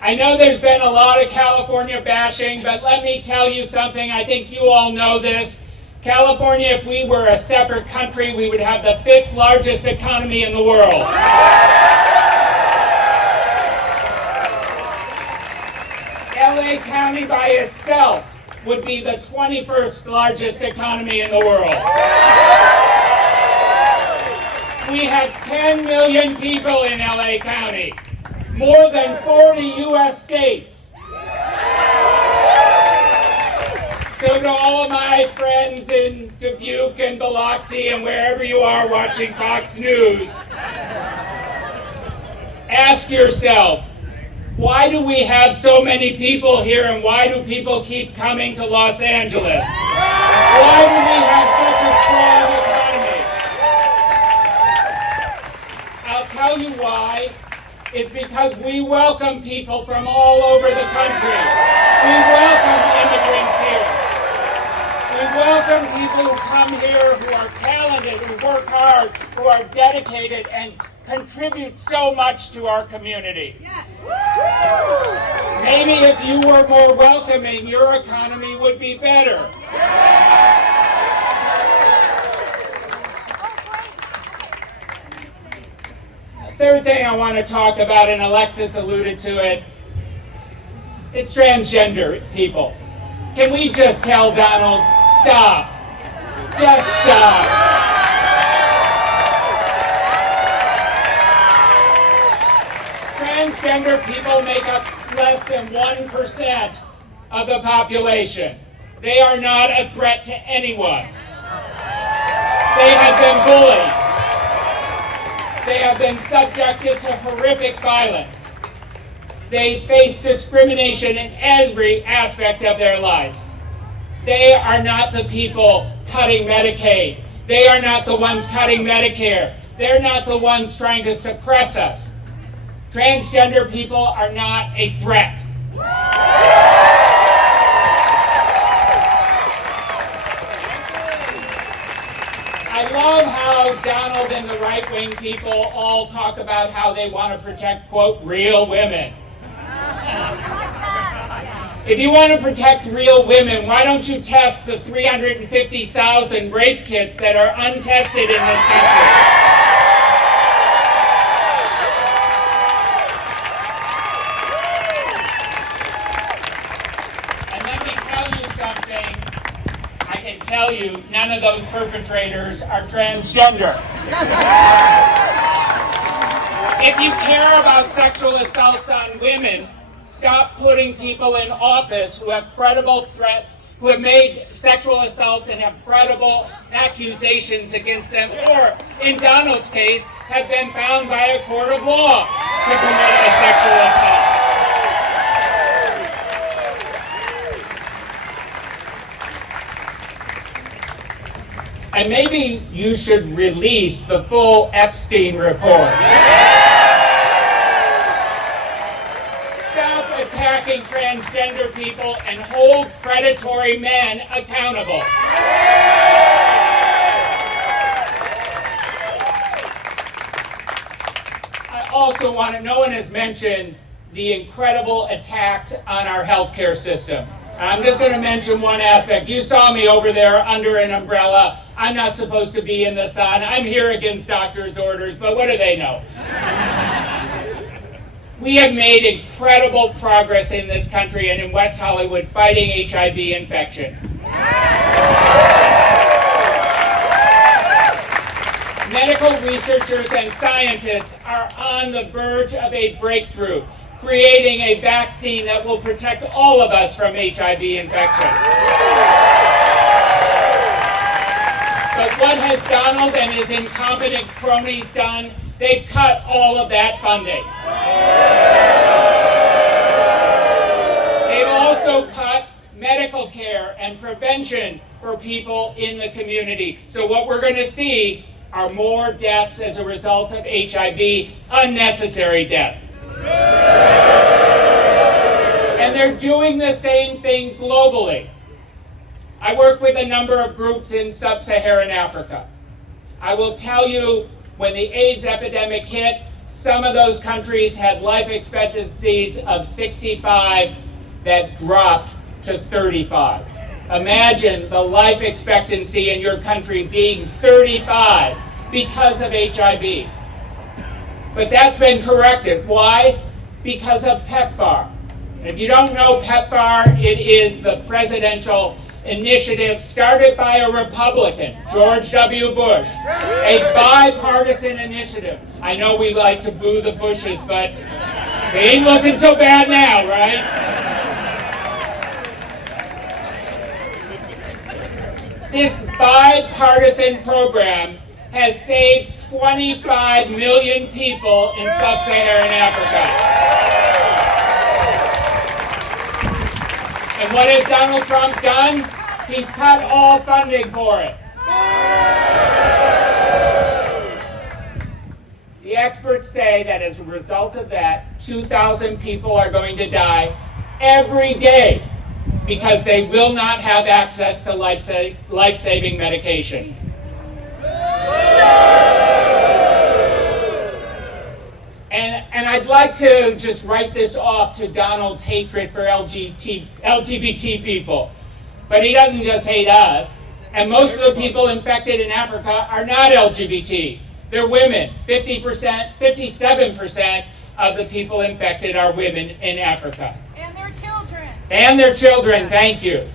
I know there's been a lot of California bashing, but let me tell you something. I think you all know this. California, if we were a separate country, we would have the 5th largest economy in the world. LA County by itself would be the 21st largest economy in the world. We have 10 million people in LA County. More than 40 U.S. states. So to all of my friends in Dubuque and Biloxi and wherever you are watching Fox News, ask yourself, why do we have so many people here, and why do people keep coming to Los Angeles? Why do we have such a strong economy? I'll tell you why. It's because we welcome people from all over the country. We welcome immigrants here. We welcome people who come here who are talented, who work hard, who are dedicated, and contribute so much to our community. Yes. Maybe if you were more welcoming, your economy would be better. Third thing I want to talk about, and Alexis alluded to it, it's transgender people. Can we just tell Donald, stop? Just stop. Transgender people make up less than 1% of the population. They are not a threat to anyone. They have been bullied. They have been subjected to horrific violence. They face discrimination in every aspect of their lives. They are not the people cutting Medicaid. They are not the ones cutting Medicare. They're not the ones trying to suppress us. Transgender people are not a threat. I love how Donald and the right-wing people all talk about how they want to protect, quote, real women. If you want to protect real women, why don't you test the 350,000 rape kits that are untested in this country? And let me tell you something. I can tell you none of those perpetrators are transgender. If you care about sexual assaults on women, stop putting people in office who have credible threats, who have made sexual assaults and have credible accusations against them, or, in Donald's case, have been found by a court of law to commit a sexual assault. And maybe you should release the full Epstein report. Attacking transgender people and hold predatory men accountable. I also want to, no one has mentioned the incredible attacks on our healthcare system. I'm just going to mention one aspect. You saw me over there under an umbrella. I'm not supposed to be in the sun. I'm here against doctors' orders, but what do they know? We have made incredible progress in this country and in West Hollywood fighting HIV infection. Medical researchers and scientists are on the verge of a breakthrough, creating a vaccine that will protect all of us from HIV infection. But what has Donald and his incompetent cronies done? They've cut all of that funding. They've also cut medical care and prevention for people in the community. So what we're going to see are more deaths as a result of HIV, unnecessary death. And they're doing the same thing globally. I work with a number of groups in sub-Saharan Africa. I will tell you, when the AIDS epidemic hit, some of those countries had life expectancies of 65 that dropped to 35. Imagine the life expectancy in your country being 35 because of HIV. But that's been corrected. Why? Because of PEPFAR. And if you don't know PEPFAR, it is the presidential initiative started by a Republican, George W. Bush, a bipartisan initiative. I know we like to boo the Bushes, but they ain't looking so bad now, right? This bipartisan program has saved 25 million people in sub-Saharan Africa. And what has Donald Trump done? He's cut all funding for it. The experts say that as a result of that, 2,000 people are going to die every day because they will not have access to life-saving medication. And I'd like to just write this off to Donald's hatred for LGBT people. But he doesn't just hate us. And most of the people infected in Africa are not LGBT. They're women. 57% of the people infected are women in Africa. And their children. And their children, thank you.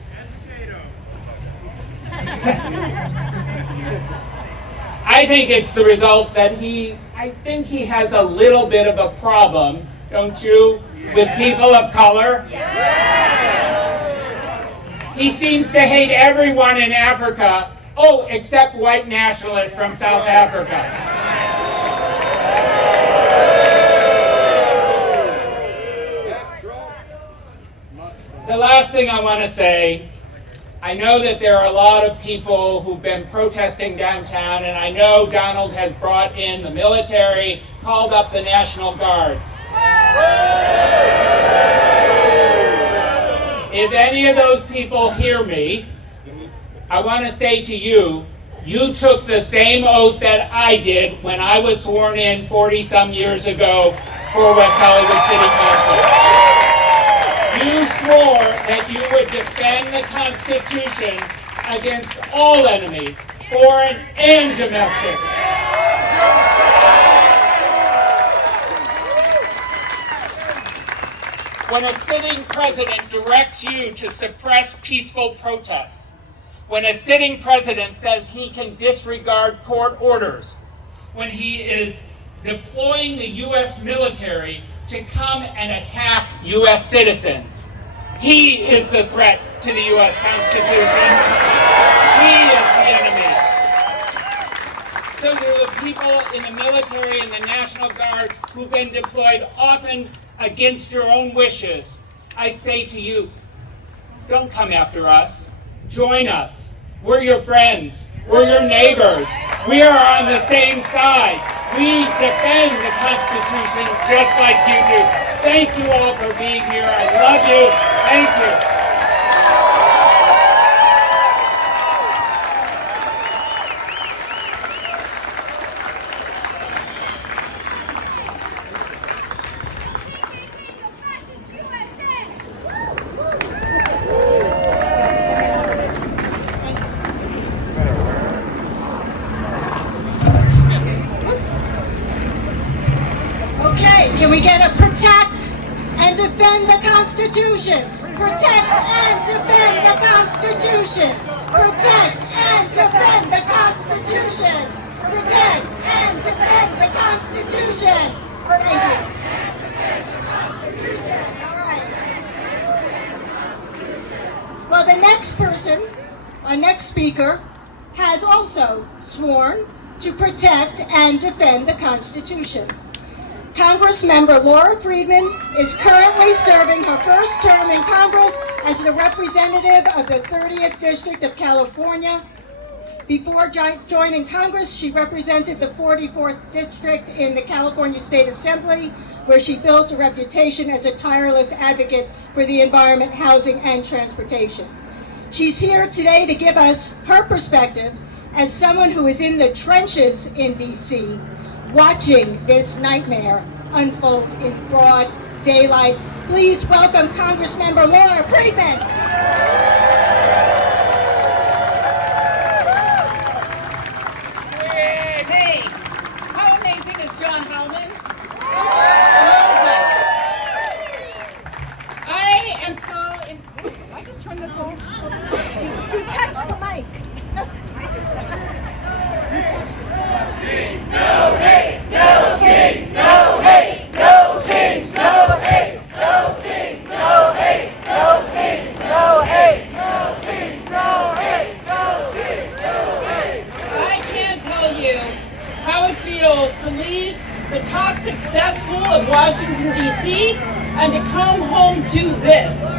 I think it's the result that I think he has a little bit of a problem, don't you, with people of color? He seems to hate everyone in Africa Oh, except white nationalists from South Africa. The last thing I want to say, I know that there are a lot of people who've been protesting downtown, and I know Donald has brought in the military, called up the National Guard. If any of those people hear me, I want to say to you, you took the same oath that I did when I was sworn in 40-some years ago for West Hollywood City Council. You swore that you would defend the Constitution against all enemies, foreign and domestic. When a sitting president directs you to suppress peaceful protests, when a sitting president says he can disregard court orders, when he is deploying the U.S. military to come and attack U.S. citizens, he is the threat to the U.S. Constitution. He is the enemy. So do the people in the military and the National Guard who've been deployed often against your own wishes. I say to you, don't come after us. Join us. We're your friends. We're your neighbors. We are on the same side. We defend the Constitution just like you do. Thank you all for being here. I love you. Thank you. Can we get a protect and defend the Constitution? Protect and defend the Constitution. Protect and defend the Constitution. Protect and defend the Constitution. Thank you. All right. Well, the next person, our next speaker, has also sworn to protect and defend the Constitution. Congressmember Laura Friedman is currently serving her first term in Congress as the representative of the 30th District of California. Before joining Congress, she represented the 44th District in the California State Assembly, where she built a reputation as a tireless advocate for the environment, housing, and transportation. She's here today to give us her perspective as someone who is in the trenches in D.C., watching this nightmare unfold in broad daylight. Please welcome Congressmember Laura Friedman. Hey, how amazing is John Heilman? I am so impressed. Did I just turn this off? You touched the mic. No kings, no kings, no hate, no kings, no hate, no kings, no hate, no kings, no hate, no kings, no hate, no kings, no hate. I can't tell you how it feels to leave the toxic cesspool of Washington, D.C. and to come home to this.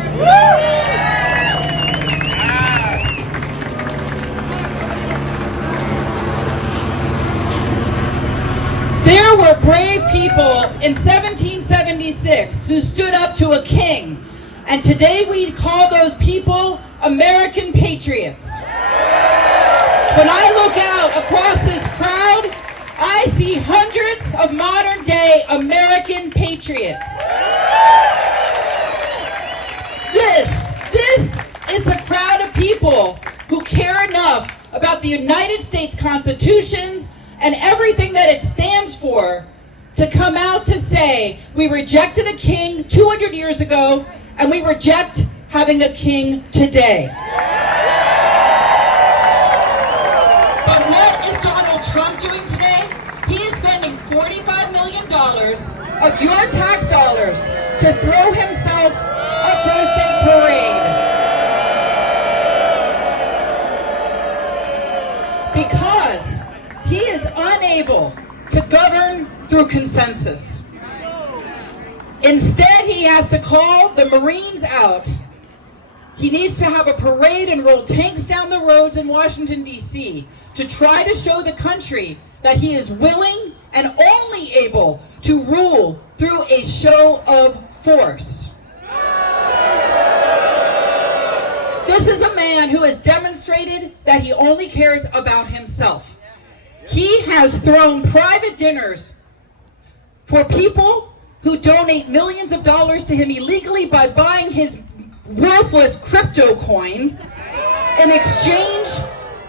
There were brave people in 1776 who stood up to a king, and today we call those people American patriots. When I look out across this crowd, I see hundreds of modern-day American patriots. This is the crowd of people who care enough about the United States Constitution's and everything that it stands for to come out to say we rejected a king 200 years ago and we reject having a king today. But what is Donald Trump doing today? He is spending $45 million of your tax dollars to throw himself a birthday parade. unable to govern through consensus. Instead, he has to call the Marines out. He needs to have a parade and roll tanks down the roads in Washington, D.C. to try to show the country that he is willing and only able to rule through a show of force. This is a man who has demonstrated that he only cares about himself. He has thrown private dinners for people who donate millions of dollars to him illegally by buying his worthless crypto coin in exchange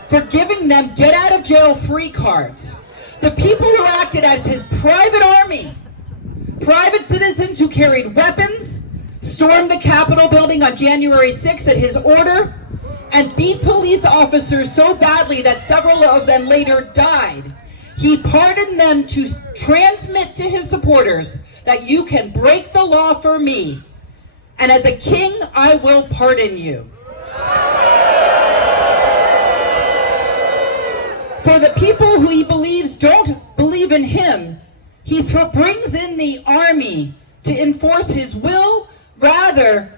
for giving them get-out-of-jail-free cards. The people who acted as his private army, private citizens who carried weapons, stormed the Capitol building on January 6th at his order, and beat police officers so badly that several of them later died. He pardoned them to transmit to his supporters that you can break the law for me, and as a king, I will pardon you. For the people who he believes don't believe in him, he brings in the army to enforce his will rather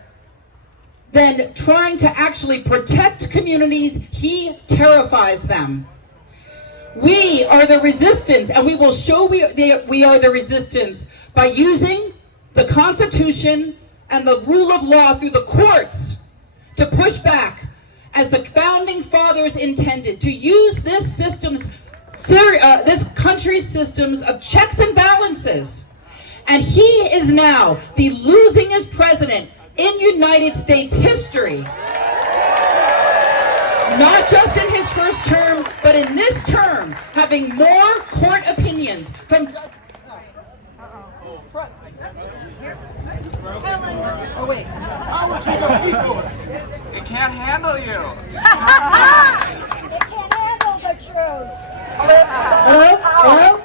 than trying to actually protect communities. He terrifies them. We are the resistance, and we will show we are the resistance by using the Constitution and the rule of law through the courts to push back, as the founding fathers intended, to use this country's systems of checks and balances. And he is now the losingest president in United States history. Not just in his first term, but in this term, having more court opinions from... Oh wait. Power to the people. It can't handle you. It can't handle the truth. Hello?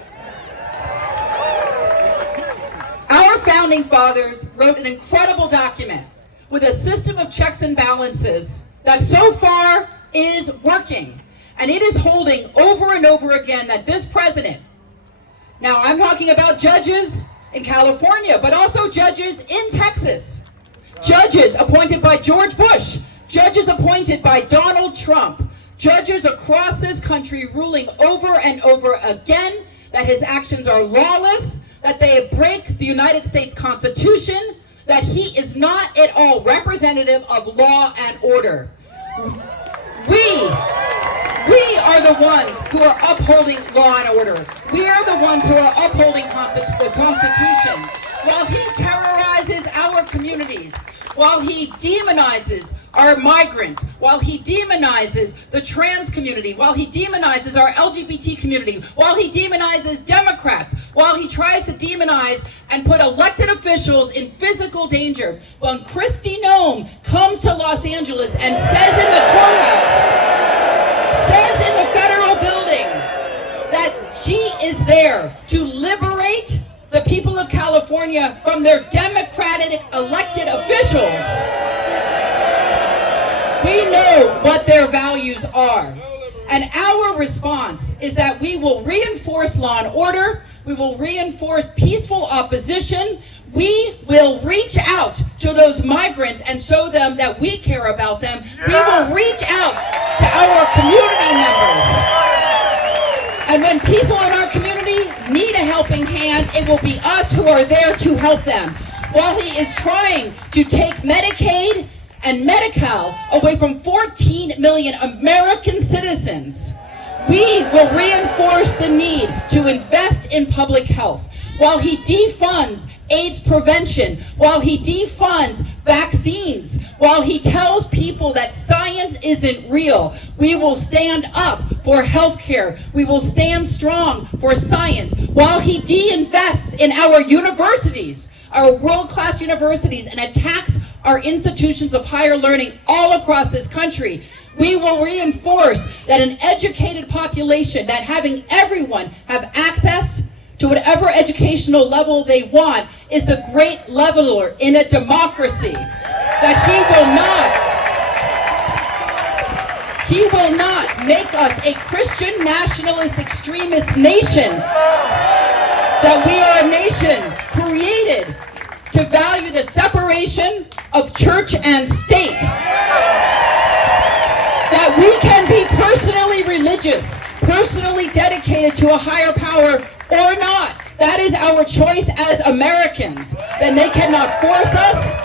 Our founding fathers wrote an incredible document with a system of checks and balances that so far is working. And it is holding over and over again that this president, now I'm talking about judges in California, but also judges in Texas, judges appointed by George Bush, judges appointed by Donald Trump, judges across this country ruling over and over again that his actions are lawless, that they break the United States Constitution, that he is not at all representative of law and order. We are the ones who are upholding law and order. We are the ones who are upholding the Constitution. While he terrorizes our communities, while he demonizes our migrants, while he demonizes the trans community, while he demonizes our LGBT community, while he demonizes Democrats, while he tries to demonize and put elected officials in physical danger, when Kristi Noem comes to Los Angeles and says in the courthouse, says in the federal building, that she is there to liberate the people of California from their Democratic elected officials, we know what their values are. And our response is that we will reinforce law and order, we will reinforce peaceful opposition, we will reach out to those migrants and show them that we care about them. We will reach out to our community members. And when people in our community need a helping hand, it will be us who are there to help them. While he is trying to take Medicaid and Medi-Cal away from 14 million American citizens, we will reinforce the need to invest in public health. While he defunds AIDS prevention, while he defunds vaccines, while he tells people that science isn't real, we will stand up for health care. We will stand strong for science. While he de-invests in our universities, our world-class universities, and attacks our institutions of higher learning all across this country, we will reinforce that an educated population, that having everyone have access to whatever educational level they want, is the great leveler in a democracy. That He will not make us a Christian nationalist extremist nation. That we are a nation created to value the separation of church and state. That we can be personally religious, personally dedicated to a higher power or not. That is our choice as Americans. Then they cannot force us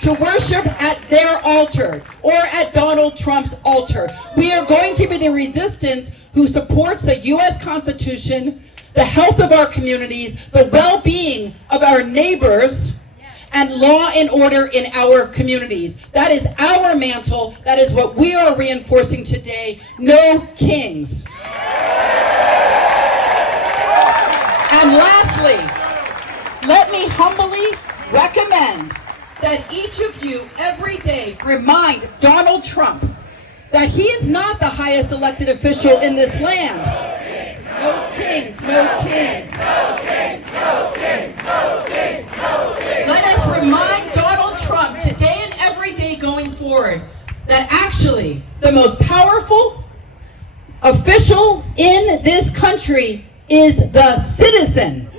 to worship at their altar or at Donald Trump's altar. We are going to be the resistance who supports the U.S. Constitution, the health of our communities, the well-being of our neighbors, and law and order in our communities. That is our mantle. That is what we are reinforcing today. No kings. And lastly, let me humbly recommend that each of you every day remind Donald Trump that he is not the highest elected official in this land. No kings, no kings. No kings, no kings, no kings, no kings. Let us remind Donald Trump today and every day going forward that actually the most powerful official in this country is the citizen.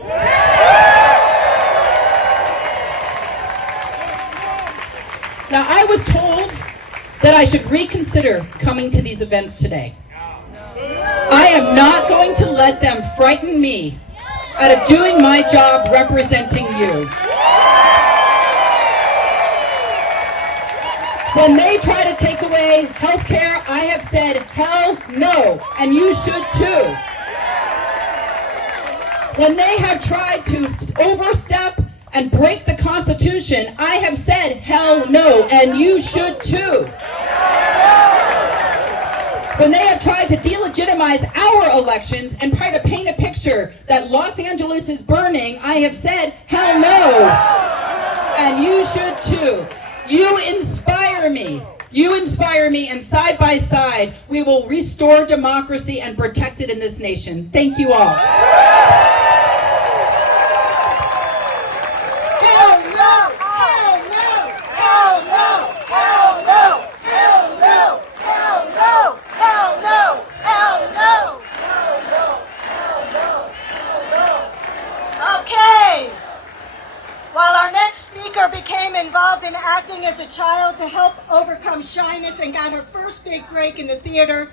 Now, I was told that I should reconsider coming to these events today. I am not going to let them frighten me out of doing my job representing you. When they try to take away health care, I have said, hell no, and you should too. When they have tried to overstep and break the Constitution, I have said, hell no, and you should too. When they have tried to delegitimize our elections and try to paint a picture that Los Angeles is burning, I have said, hell no, and you should too. You inspire me. You inspire me, and side by side, we will restore democracy and protect it in this nation. Thank you all. Became involved in acting as a child to help overcome shyness and got her first big break in the theater.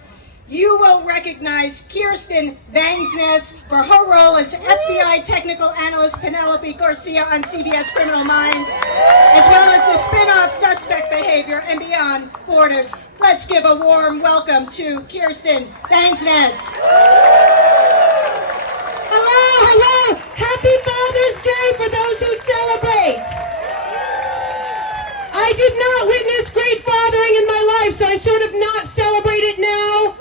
You will recognize Kirsten Vangsness for her role as FBI technical analyst Penelope Garcia on CBS Criminal Minds, as well as the spin-off Suspect Behavior and Beyond Borders. Let's give a warm welcome to Kirsten Vangsness. Hello, hello. Happy Father's Day for those who celebrate. I did not witness great fathering in my life, so I sort of not celebrate it now.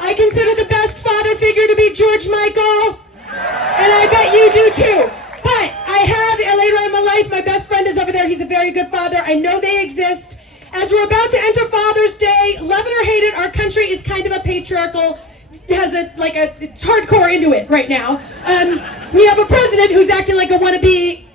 I consider the best father figure to be George Michael, and I bet you do too. But I have, later on in my life, my best friend is over there. He's a very good father. I know they exist. As we're about to enter Father's Day, love it or hate it, our country is kind of a patriarchal, it's hardcore into it right now. We have a president who's acting like a wannabe,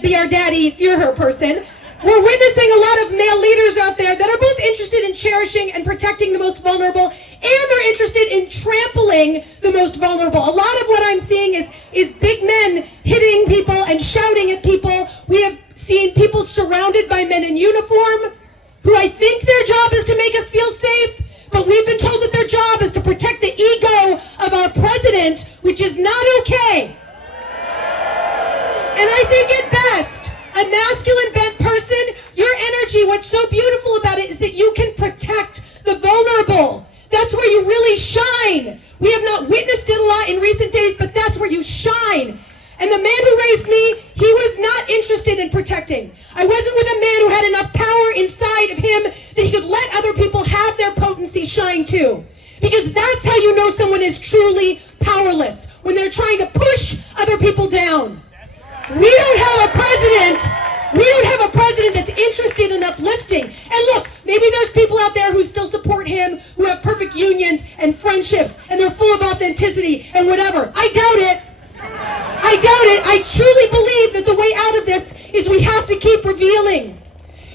be our daddy, if you're her person. We're witnessing a lot of male leaders out there that are both interested in cherishing and protecting the most vulnerable, and they're interested in trampling the most vulnerable. A lot of what I'm seeing is big men hitting people and shouting at people. We have seen people surrounded by men in uniform who I think their job is to make us feel safe, but we've been told that their job is to protect the ego of our president, which is not okay. And I think at best, a masculine bent person, your energy, what's so beautiful about it is that you can protect the vulnerable. That's where you really shine. We have not witnessed it a lot in recent days, but that's where you shine. And the man who raised me, he was not interested in protecting. I wasn't with a man who had enough power inside of him that he could let other people have their potency shine too. Because that's how you know someone is truly powerless, when they're trying to push other people down. We don't have a president that's interested in uplifting. And look, maybe there's people out there who still support him, who have perfect unions and friendships, and they're full of authenticity and whatever. I doubt it. I truly believe that the way out of this is we have to keep revealing.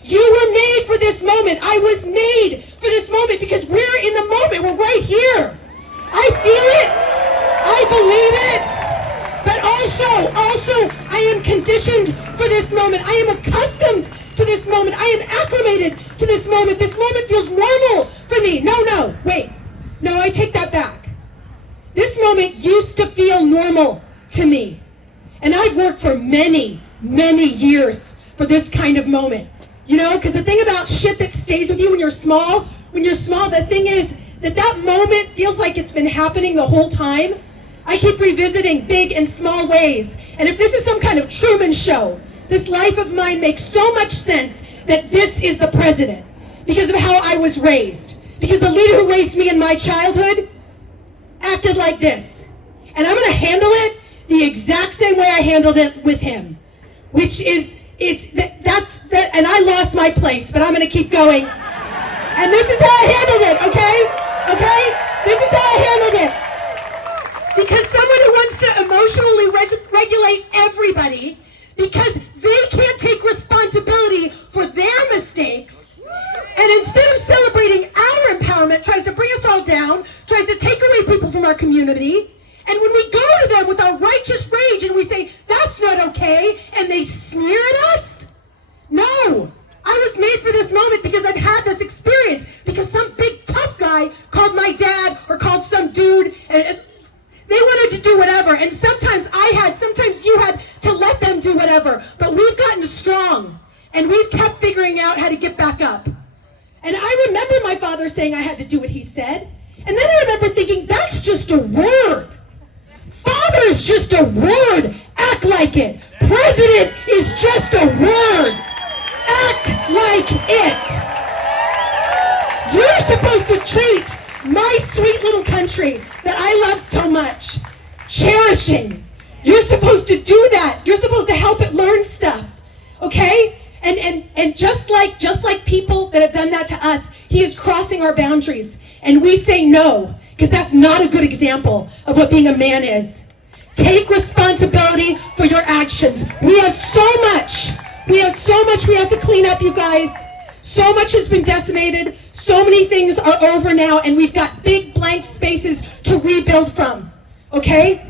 You were made for this moment. I was made for this moment because we're in conditioned for this moment. I am accustomed to this moment. I am acclimated to this moment. This moment feels normal for me. No, wait. No, I take that back. This moment used to feel normal to me. And I've worked for many, many years for this kind of moment. You know, because the thing about shit that stays with you when you're small, the thing is that moment feels like it's been happening the whole time. I keep revisiting big and small ways. And if this is some kind of Truman show, this life of mine makes so much sense that this is the president because of how I was raised. Because the leader who raised me in my childhood acted like this. And I'm going to handle it the exact same way I handled it with him, which is and I lost my place, but I'm going to keep going. And this is how I handled it, okay? This is how I handled it. Because someone who wants to emotionally regulate everybody because they can't take responsibility for their mistakes, and instead of celebrating our empowerment, tries to bring us all down, tries to take away people from our community. And when we go to them with our righteous rage and we say, that's not okay, and they sneer at us? No, I was made for this moment because I've had this experience, because some big tough guy called my dad or called some dude, and they wanted to do whatever. And sometimes you had to let them do whatever. But we've gotten strong, and we've kept figuring out how to get back up. And I remember my father saying I had to do what he said. And then I remember thinking, that's just a word. Father is just a word. Act like it. President is just a word. Act like it. You're supposed to treat my sweet little country that I love so much, cherishing. You're supposed to do that. You're supposed to help it learn stuff. Okay? And just like people that have done that to us, he is crossing our boundaries. And we say no, because that's not a good example of what being a man is. Take responsibility for your actions. We have so much we have to clean up, you guys. So much has been decimated. So many things are over now, and we've got big blank spaces to rebuild from. Okay?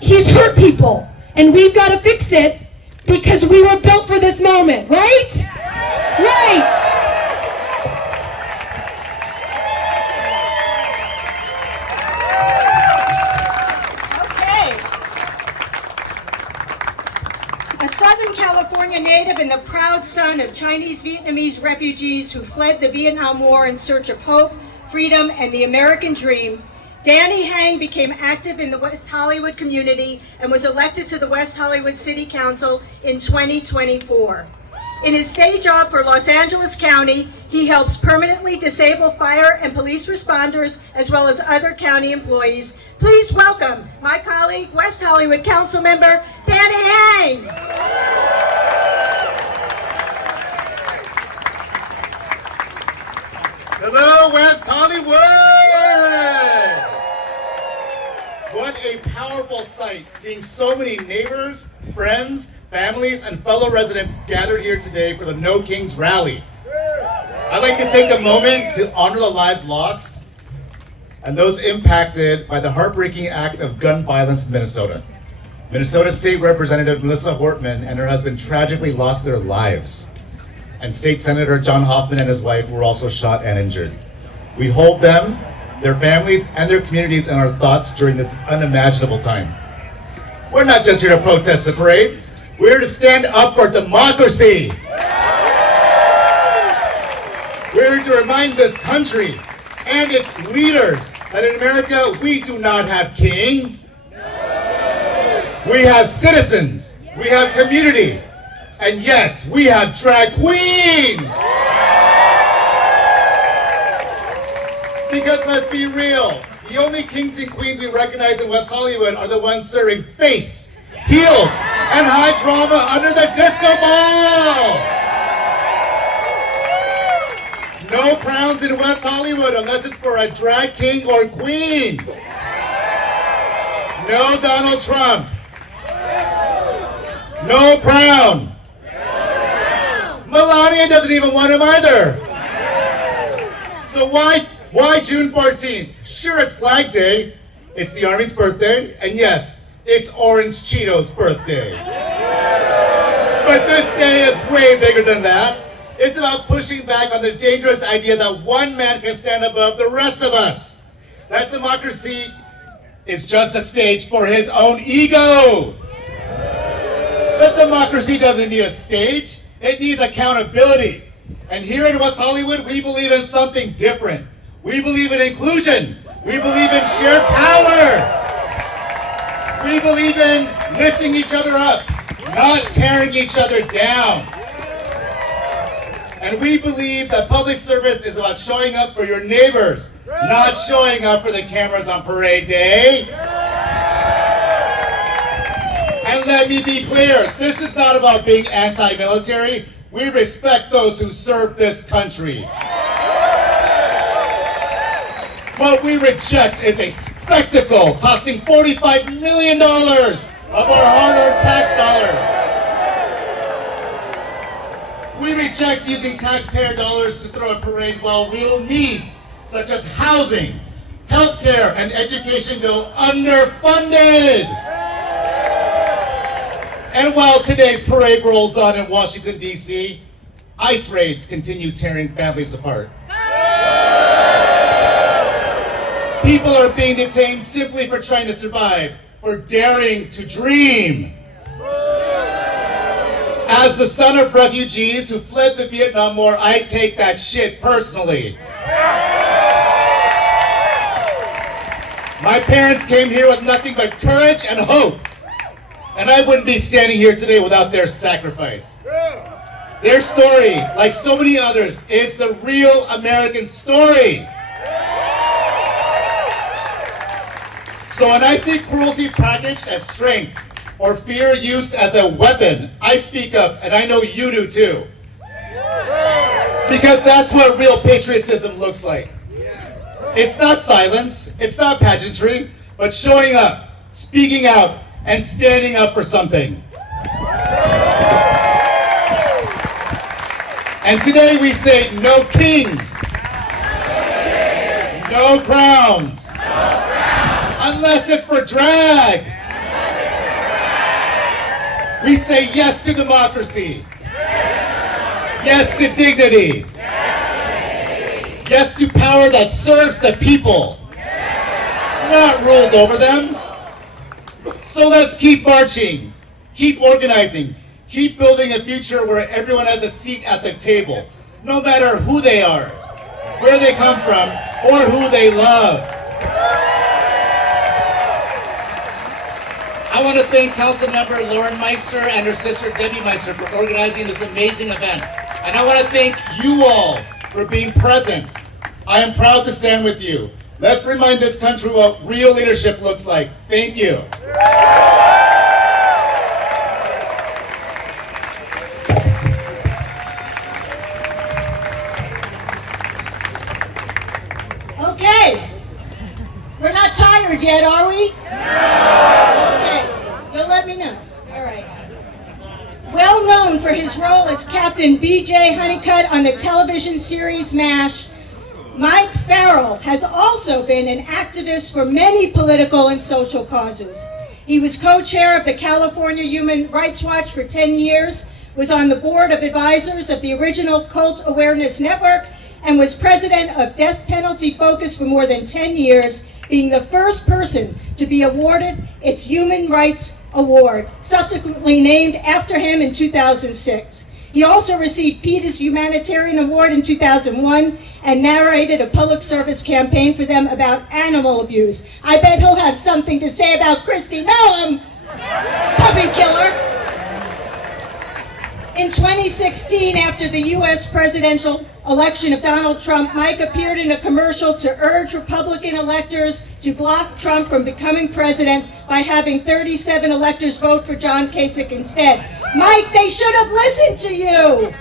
He's hurt people, and we've got to fix it because we were built for this moment, right? Right. A Southern California native and the proud son of Chinese Vietnamese refugees who fled the Vietnam War in search of hope, freedom, and the American dream, Danny Hang became active in the West Hollywood community and was elected to the West Hollywood City Council in 2024. In his day job for Los Angeles County, he helps permanently disable fire and police responders as well as other county employees. Please welcome my colleague, West Hollywood Councilmember Danny Hang. Hello, West Hollywood! What a powerful sight, seeing so many neighbors, friends, families, and fellow residents gathered here today for the No Kings rally. I'd like to take a moment to honor the lives lost and those impacted by the heartbreaking act of gun violence in Minnesota. Minnesota State Representative Melissa Hortman and her husband tragically lost their lives. And State Senator John Hoffman and his wife were also shot and injured. We hold them, their families, and their communities in our thoughts during this unimaginable time. We're not just here to protest the parade. We're here to stand up for democracy. We're here to remind this country and its leaders that in America, we do not have kings. We have citizens. We have community. And yes, we have drag queens. Because let's be real, the only kings and queens we recognize in West Hollywood are the ones serving face, heels, and high drama under the disco ball. No crowns in West Hollywood unless it's for a drag king or queen. No Donald Trump. No crown. Melania doesn't even want him either. So why June 14th? Sure, it's Flag Day. It's the Army's birthday. And yes, it's Orange Cheeto's birthday. But this day is way bigger than that. It's about pushing back on the dangerous idea that one man can stand above the rest of us. That democracy is just a stage for his own ego. But democracy doesn't need a stage. It needs accountability. And here in West Hollywood, we believe in something different. We believe in inclusion. We believe in shared power. We believe in lifting each other up, not tearing each other down. And we believe that public service is about showing up for your neighbors, not showing up for the cameras on parade day. And let me be clear, this is not about being anti-military. We respect those who serve this country. What we reject is a spectacle costing $45 million of our hard-earned tax dollars. We reject using taxpayer dollars to throw a parade while real needs, such as housing, healthcare, and education go underfunded. And while today's parade rolls on in Washington, D.C., ICE raids continue tearing families apart. People are being detained simply for trying to survive, for daring to dream. As the son of refugees who fled the Vietnam War, I take that shit personally. My parents came here with nothing but courage and hope. And I wouldn't be standing here today without their sacrifice. Their story, like so many others, is the real American story. So when I see cruelty packaged as strength or fear used as a weapon, I speak up, and I know you do too. Because that's what real patriotism looks like. It's not silence, it's not pageantry, but showing up, speaking out, and standing up for something. And today we say no kings, no crowns, unless it's for drag. We say yes to democracy, yes to dignity, yes to power that serves the people, not rules over them. So let's keep marching, keep organizing, keep building a future where everyone has a seat at the table, no matter who they are, where they come from, or who they love. I want to thank Councilmember Lauren Meister and her sister Debbie Meister for organizing this amazing event. And I want to thank you all for being present. I am proud to stand with you. Let's remind this country what real leadership looks like. Thank you. Okay. We're not tired yet, are we? No. Okay. You'll let me know. All right. Well known for his role as Captain B.J. Honeycutt on the television series MASH, Mike Farrell has also been an activist for many political and social causes. He was co-chair of the California Human Rights Watch for 10 years, was on the board of advisors of the original Cult Awareness Network, and was president of Death Penalty Focus for more than 10 years, being the first person to be awarded its Human Rights Award, subsequently named after him in 2006. He also received PETA's Humanitarian Award in 2001 and narrated a public service campaign for them about animal abuse. I bet he'll have something to say about Kristi Noem, puppy killer. In 2016, after the U.S. presidential election of Donald Trump, Mike appeared in a commercial to urge Republican electors to block Trump from becoming president by having 37 electors vote for John Kasich instead. Mike, they should have listened to you.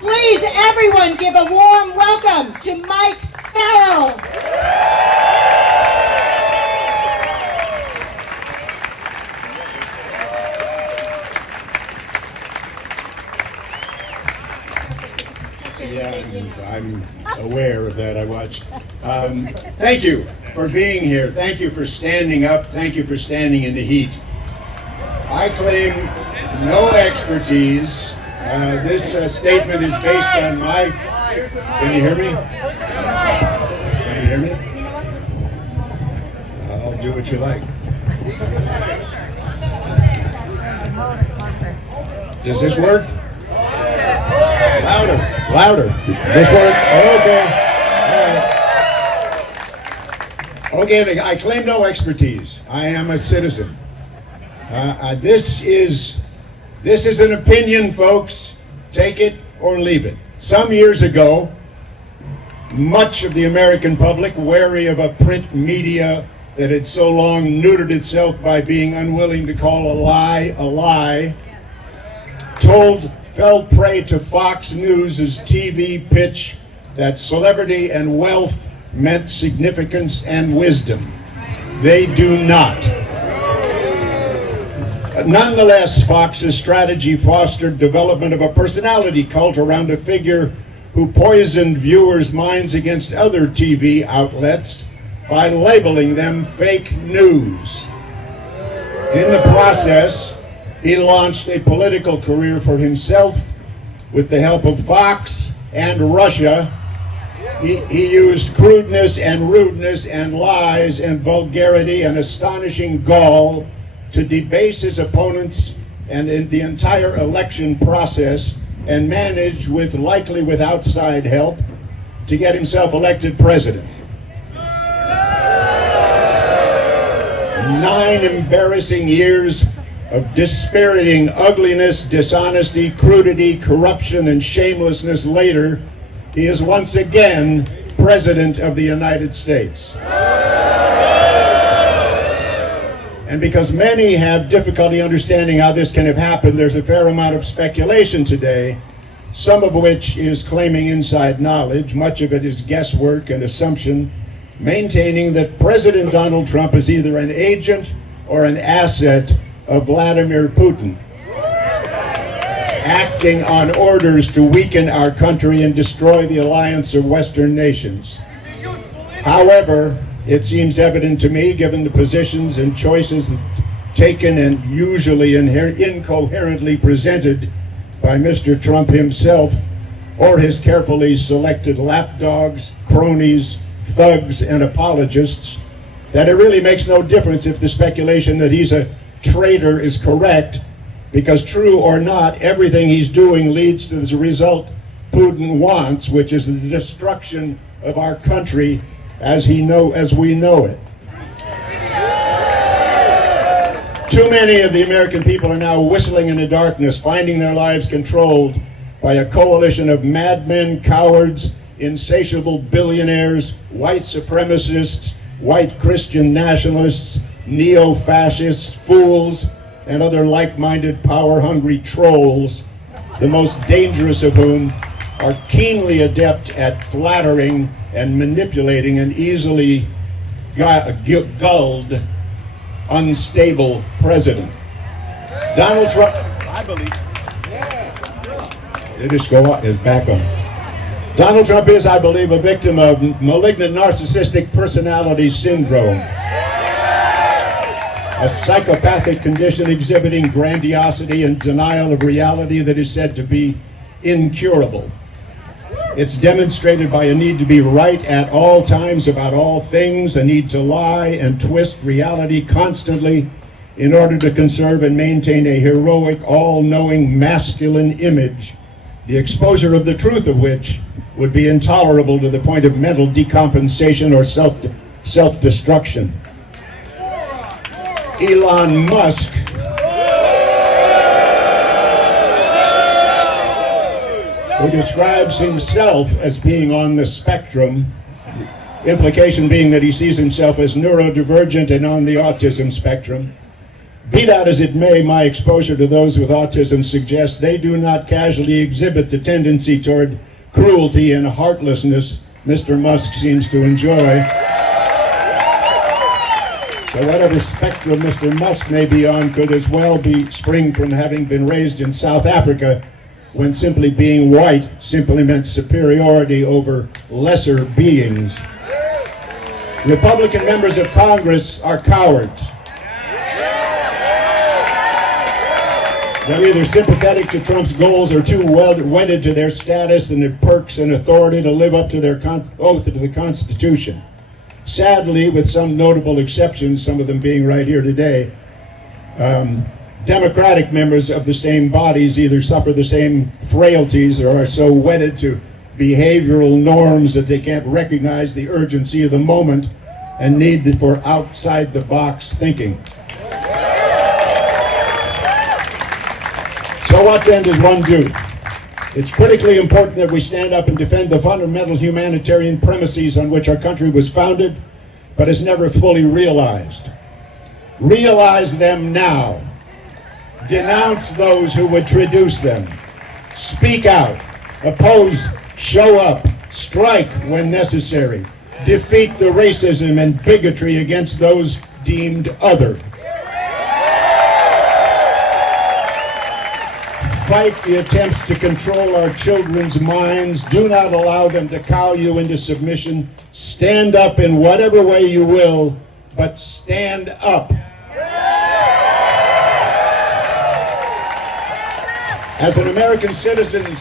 Please, everyone, give a warm welcome to Mike Farrell. Yeah, I'm aware of that. I watched. Thank you for being here. Thank you for standing up. Thank you for standing in the heat. I claim no expertise. This statement is based on my... Can you hear me? Can you hear me? I'll do what you like. Does this work? Louder, louder. This work? Okay. All right. Okay, I claim no expertise. I am a citizen. This is an opinion, folks. Take it or leave it. Some years ago, much of the American public, wary of a print media that had so long neutered itself by being unwilling to call a lie, fell prey to Fox News' TV pitch that celebrity and wealth meant significance and wisdom. They do not. Nonetheless, Fox's strategy fostered development of a personality cult around a figure who poisoned viewers' minds against other TV outlets by labeling them fake news. In the process, he launched a political career for himself with the help of Fox and Russia. He used crudeness and rudeness and lies and vulgarity and astonishing gall to debase his opponents and in the entire election process, and managed, likely with outside help, to get himself elected president. 9 embarrassing years of dispiriting ugliness, dishonesty, crudity, corruption, and shamelessness later, he is once again President of the United States. And because many have difficulty understanding how this can have happened, there's a fair amount of speculation today, some of which is claiming inside knowledge, much of it is guesswork and assumption, maintaining that President Donald Trump is either an agent or an asset of Vladimir Putin, acting on orders to weaken our country and destroy the alliance of Western nations. However, it seems evident to me, given the positions and choices taken and usually incoherently presented by Mr. Trump himself or his carefully selected lapdogs, cronies, thugs, and apologists, that it really makes no difference if the speculation that he's a traitor is correct, because true or not, everything he's doing leads to the result Putin wants, which is the destruction of our country as we know it. Too many of the American people are now whistling in the darkness, finding their lives controlled by a coalition of madmen, cowards, insatiable billionaires, white supremacists, white Christian nationalists, neo-fascists, fools, and other like-minded, power-hungry trolls, the most dangerous of whom are keenly adept at flattering and manipulating an easily gulled, unstable president. Donald Trump, I believe, is back on. Donald Trump is, I believe, a victim of malignant narcissistic personality syndrome, a psychopathic condition exhibiting grandiosity and denial of reality that is said to be incurable. It's demonstrated by a need to be right at all times about all things, a need to lie and twist reality constantly in order to conserve and maintain a heroic, all-knowing masculine image, the exposure of the truth of which would be intolerable to the point of mental decompensation or self-destruction. Elon Musk who describes himself as being on the spectrum, implication being that he sees himself as neurodivergent and on the autism spectrum. Be that as it may, my exposure to those with autism suggests they do not casually exhibit the tendency toward cruelty and heartlessness Mr. Musk seems to enjoy. So whatever spectrum Mr. Musk may be on could as well spring from having been raised in South Africa, when simply being white simply meant superiority over lesser beings. Republican members of Congress are cowards. They're either sympathetic to Trump's goals or too wedded to their status and their perks and authority to live up to their oath to the Constitution. Sadly, with some notable exceptions, some of them being right here today, Democratic members of the same bodies either suffer the same frailties or are so wedded to behavioral norms that they can't recognize the urgency of the moment and need for outside-the-box thinking. So what then does one do? It's critically important that we stand up and defend the fundamental humanitarian premises on which our country was founded, but is never fully realized. Realize them now. Denounce those who would traduce them. Speak out. Oppose. Show up. Strike when necessary. Defeat the racism and bigotry against those deemed other. Fight the attempts to control our children's minds. Do not allow them to cow you into submission. Stand up in whatever way you will, but stand up. As an American citizen,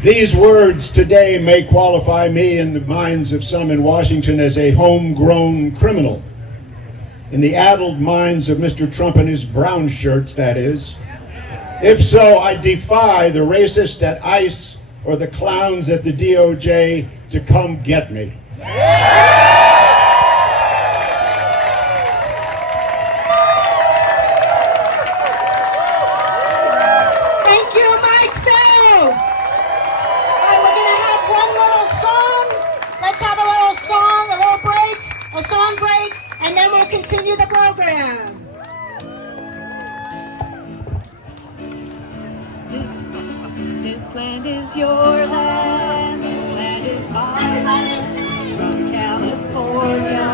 these words today may qualify me in the minds of some in Washington as a homegrown criminal. In the addled minds of Mr. Trump and his brown shirts, that is. If so, I defy the racist at ICE or the clowns at the DOJ to come get me. Thank you, Mike Phil. And we're going to have one little song. Let's have a little song, a little break, a song break, and then we'll continue the program. This land is your land, this land is mine. From California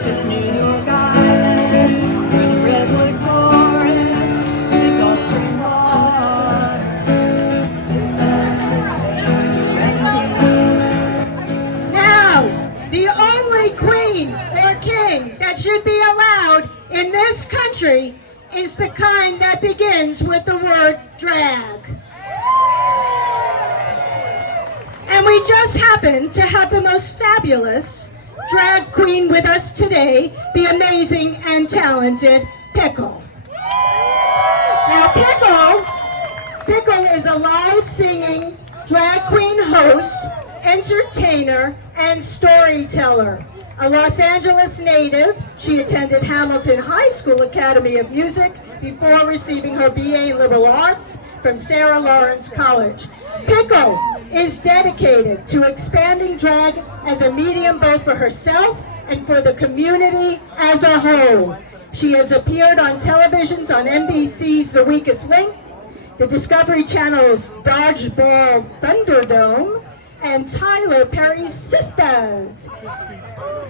to New York Island, from the Redwood Forest to the Gulf Stream Now, the only queen or king that should be allowed in this country is the kind that begins with the word drag. And we just happen to have the most fabulous drag queen with us today, the amazing and talented Pickle. Now Pickle is a live singing drag queen host, entertainer, and storyteller. A Los Angeles native, she attended Hamilton High School Academy of Music before receiving her BA in Liberal Arts from Sarah Lawrence College. Pickle is dedicated to expanding drag as a medium both for herself and for the community as a whole. She has appeared on televisions on NBC's The Weakest Link, the Discovery Channel's Dodgeball Thunderdome, and Tyler Perry's Sisters.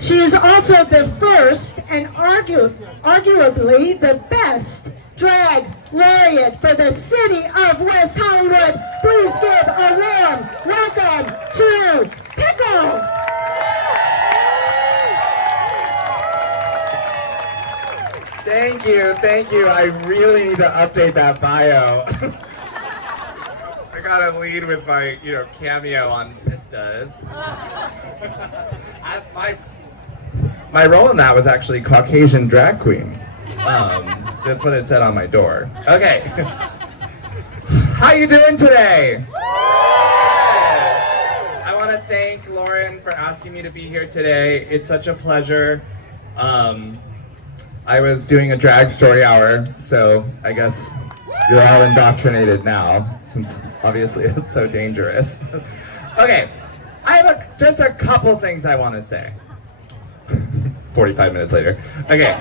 She is also the first and arguably the best drag laureate for the city of West Hollywood. Please give a warm welcome to Pickle. Thank you. I really need to update that bio. I gotta lead with my, cameo on Sisters. As my role in that was actually Caucasian drag queen. That's what it said on my door. Okay. How you doing today? I want to thank Lauren for asking me to be here today. It's such a pleasure. I was doing a drag story hour, so I guess you're all indoctrinated now, since obviously it's so dangerous. Okay, I have just a couple things I want to say. 45 minutes later. Okay.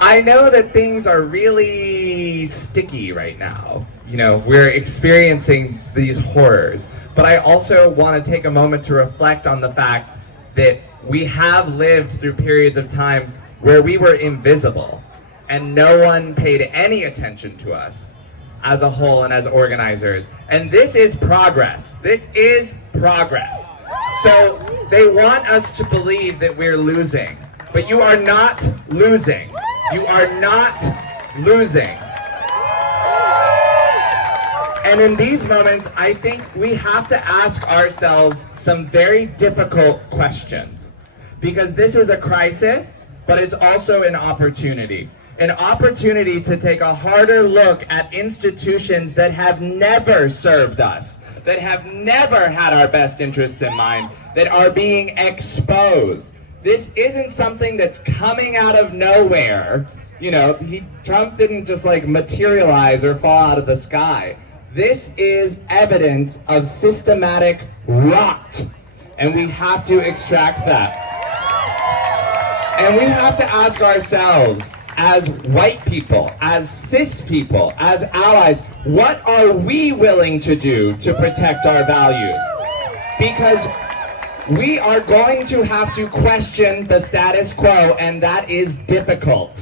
I know that things are really sticky right now. We're experiencing these horrors. But I also want to take a moment to reflect on the fact that we have lived through periods of time where we were invisible and no one paid any attention to us as a whole and as organizers. And this is progress. This is progress. So they want us to believe that we're losing, but you are not losing. You are not losing. And in these moments, I think we have to ask ourselves some very difficult questions. Because this is a crisis, but it's also an opportunity. An opportunity to take a harder look at institutions that have never served us, that have never had our best interests in mind, that are being exposed. This isn't something that's coming out of nowhere. You know, Trump didn't just like materialize or fall out of the sky. This is evidence of systematic rot, and we have to extract that. And we have to ask ourselves, as white people, as cis people, as allies, what are we willing to do to protect our values? Because we are going to have to question the status quo, and that is difficult.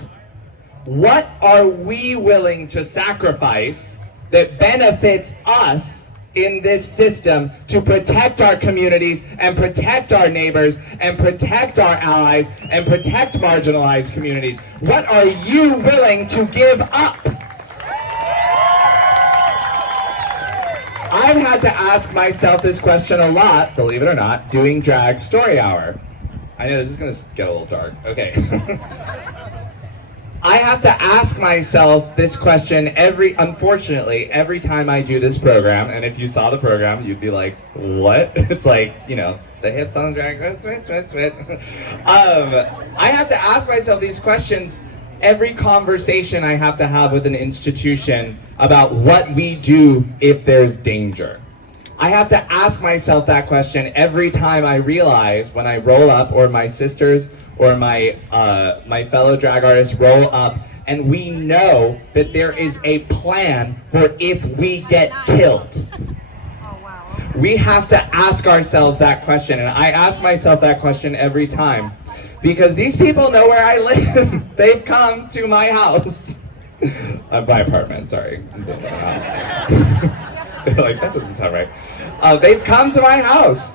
What are we willing to sacrifice that benefits us in this system to protect our communities and protect our neighbors and protect our allies and protect marginalized communities? What are you willing to give up? I've had to ask myself this question a lot, believe it or not, doing Drag Story Hour. I know this is going to get a little dark. Okay. I have to ask myself this question unfortunately, every time I do this program, and if you saw the program, you'd be like, what? It's like, you know, the hip song drag, I have to ask myself these questions every conversation I have to have with an institution about what we do if there's danger. I have to ask myself that question every time I realize when I roll up, or my sisters or my fellow drag artists roll up, and we know that there is a plan for if we get killed. We have to ask ourselves that question, and I ask myself that question every time, because these people know where I live. They've come to my house. My apartment, sorry. They're like, that doesn't sound right. They've come to my house.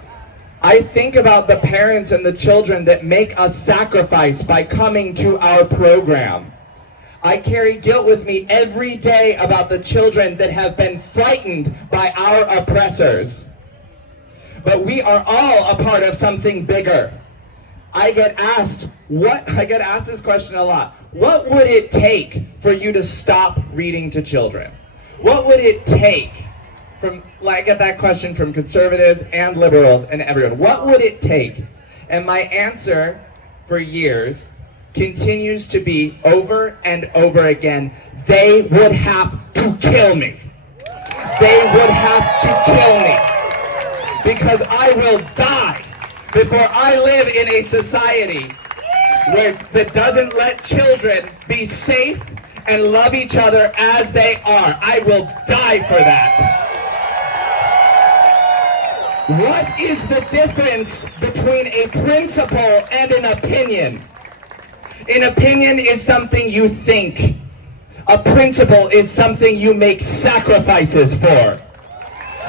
I think about the parents and the children that make a sacrifice by coming to our program. I carry guilt with me every day about the children that have been frightened by our oppressors. But we are all a part of something bigger. I get asked this question a lot. What would it take for you to stop reading to children? What would it take? I get that question from conservatives and liberals and everyone. What would it take? And my answer for years continues to be over and over again, they would have to kill me. They would have to kill me. Because I will die before I live in a society that doesn't let children be safe and love each other as they are. I will die for that. What is the difference between a principle and an opinion? An opinion is something you think. A principle is something you make sacrifices for.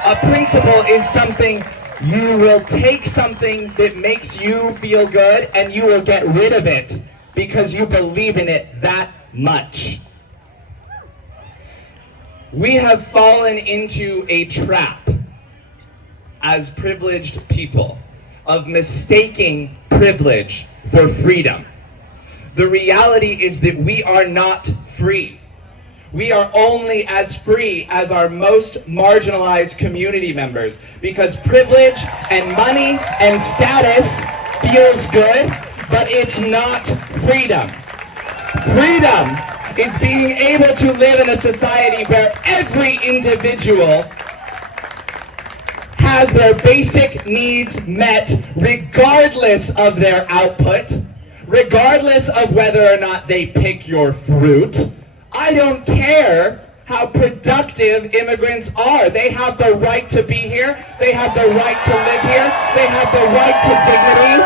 A principle is something you will take something that makes you feel good and you will get rid of it because you believe in it that much. We have fallen into a trap as privileged people of mistaking privilege for freedom. The reality is that we are not free. We are only as free as our most marginalized community members, because privilege and money and status feels good, but it's not freedom. Freedom is being able to live in a society where every individual has their basic needs met regardless of their output, regardless of whether or not they pick your fruit. I don't care how productive immigrants are. They have the right to be here. They have the right to live here. They have the right to dignity.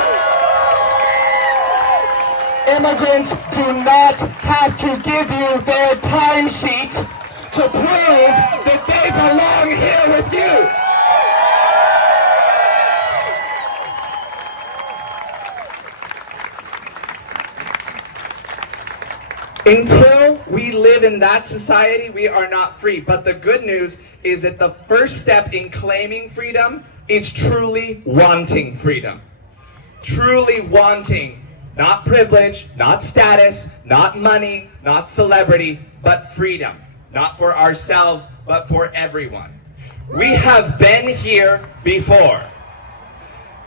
Immigrants do not have to give you their timesheet to prove that they belong here with you. Until we live in that society, we are not free. But the good news is that the first step in claiming freedom is truly wanting freedom. Truly wanting, not privilege, not status, not money, not celebrity, but freedom. Not for ourselves, but for everyone. We have been here before.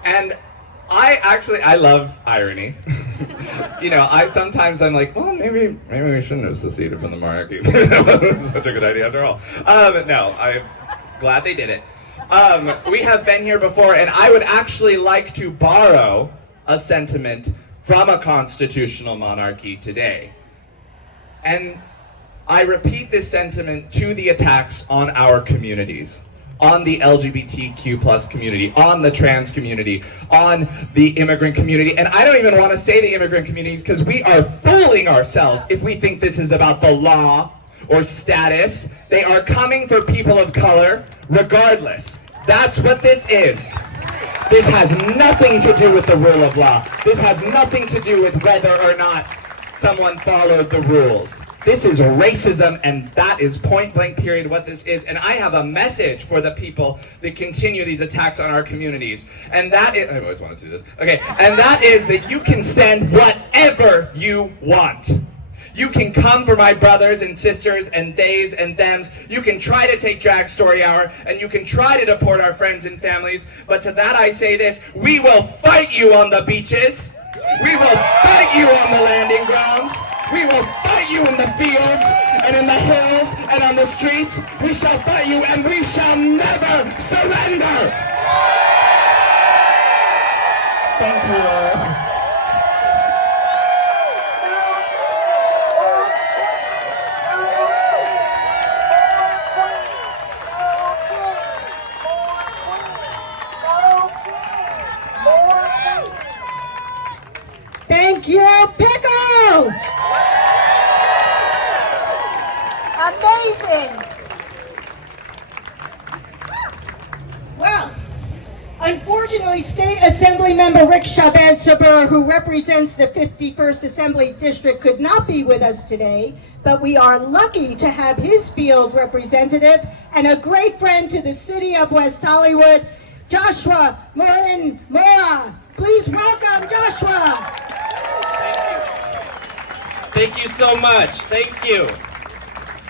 And I love irony. You know, I'm like, well, maybe we shouldn't have seceded from the monarchy. Such a good idea after all. No, I'm glad they did it. We have been here before, and I would actually like to borrow a sentiment from a constitutional monarchy today. And I repeat this sentiment to the attacks on our communities, on the LGBTQ+ community, on the trans community, on the immigrant community. And I don't even want to say the immigrant communities because we are fooling ourselves if we think this is about the law or status. They are coming for people of color regardless. That's what this is. This has nothing to do with the rule of law. This has nothing to do with whether or not someone followed the rules. This is racism, and that is point blank period what this is. And I have a message for the people that continue these attacks on our communities. And that is, I always wanted to do this. Okay, and that is that you can send whatever you want. You can come for my brothers and sisters and theys and thems. You can try to take Drag Story Hour, and you can try to deport our friends and families. But to that I say this, we will fight you on the beaches. We will fight you on the landing grounds. We will fight you in the fields and in the hills and on the streets. We shall fight you, and we shall never surrender. Thank you. Thank you, Pickle! Amazing! Well, unfortunately, State Assemblymember Rick Zbur, who represents the 51st Assembly District, could not be with us today, but we are lucky to have his field representative and a great friend to the city of West Hollywood, Joshua Marin-Mora. Please welcome Joshua. Thank you so much. Thank you.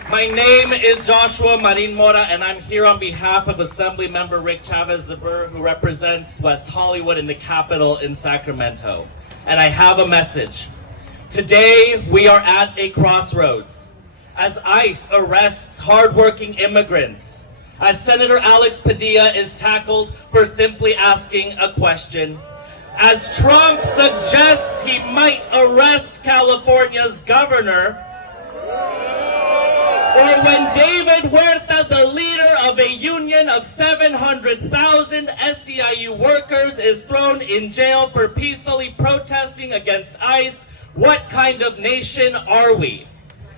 My name is Joshua Marin-Mora, and I'm here on behalf of Assemblymember Rick Zbur, who represents West Hollywood in the Capitol in Sacramento. And I have a message. Today, we are at a crossroads. As ICE arrests hardworking immigrants, as Senator Alex Padilla is tackled for simply asking a question, as Trump suggests he might arrest California's governor, or when David Huerta, the leader of a union of 700,000 SEIU workers, is thrown in jail for peacefully protesting against ICE, what kind of nation are we?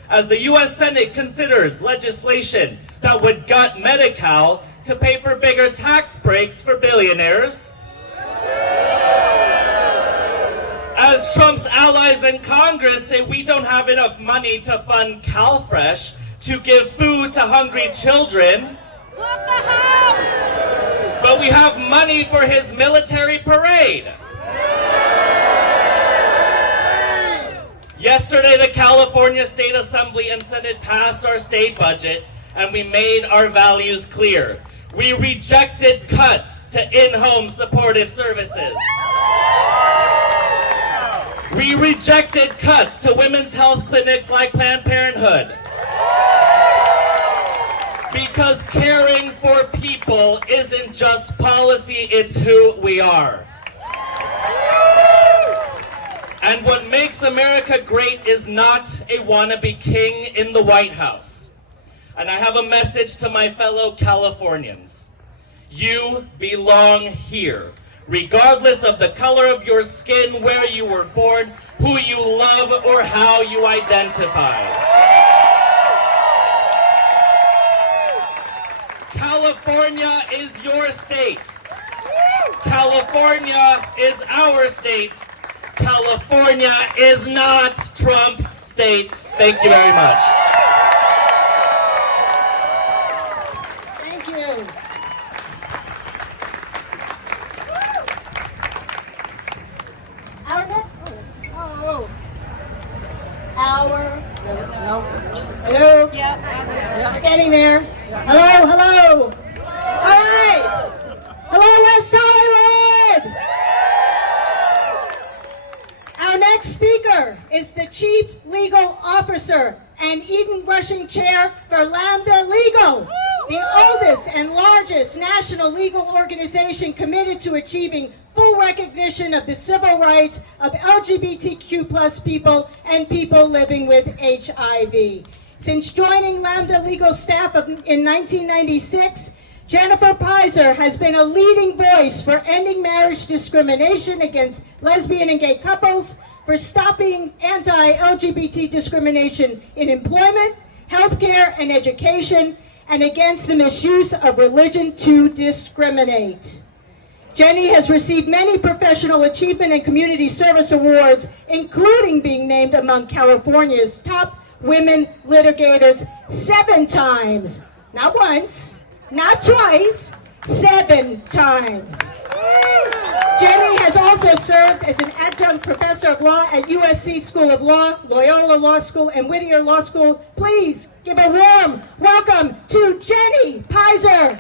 As the U.S. Senate considers legislation that would gut Medi-Cal to pay for bigger tax breaks for billionaires, as Trump's allies in Congress say we don't have enough money to fund CalFresh to give food to hungry children, flip the house! But we have money for his military parade. Yesterday, the California State Assembly and Senate passed our state budget, and we made our values clear. We rejected cuts to in-home supportive services. We rejected cuts to women's health clinics like Planned Parenthood. Because caring for people isn't just policy, it's who we are. And what makes America great is not a wannabe king in the White House. And I have a message to my fellow Californians. You belong here, regardless of the color of your skin, where you were born, who you love, or how you identify. California is your state. California is our state. California is not Trump's state. Thank you very much. Getting there. Hello, hello. All right. Hello, West Hollywood. Our next speaker is the Chief Legal Officer and Eden Rushing Chair for Lambda Legal, the oldest and largest national legal organization committed to achieving full recognition of the civil rights of LGBTQ+ people and people living with HIV. Since joining Lambda Legal staff in 1996, Jennifer Pizer has been a leading voice for ending marriage discrimination against lesbian and gay couples, for stopping anti-LGBT discrimination in employment, healthcare, and education, and against the misuse of religion to discriminate. Jenny has received many professional achievement and community service awards, including being named among California's top women litigators 7 times. Not once, not twice, 7 times. Jenny has also served as an adjunct professor of law at USC School of Law, Loyola Law School, and Whittier Law School. Please give a warm welcome to Jenny Pizer.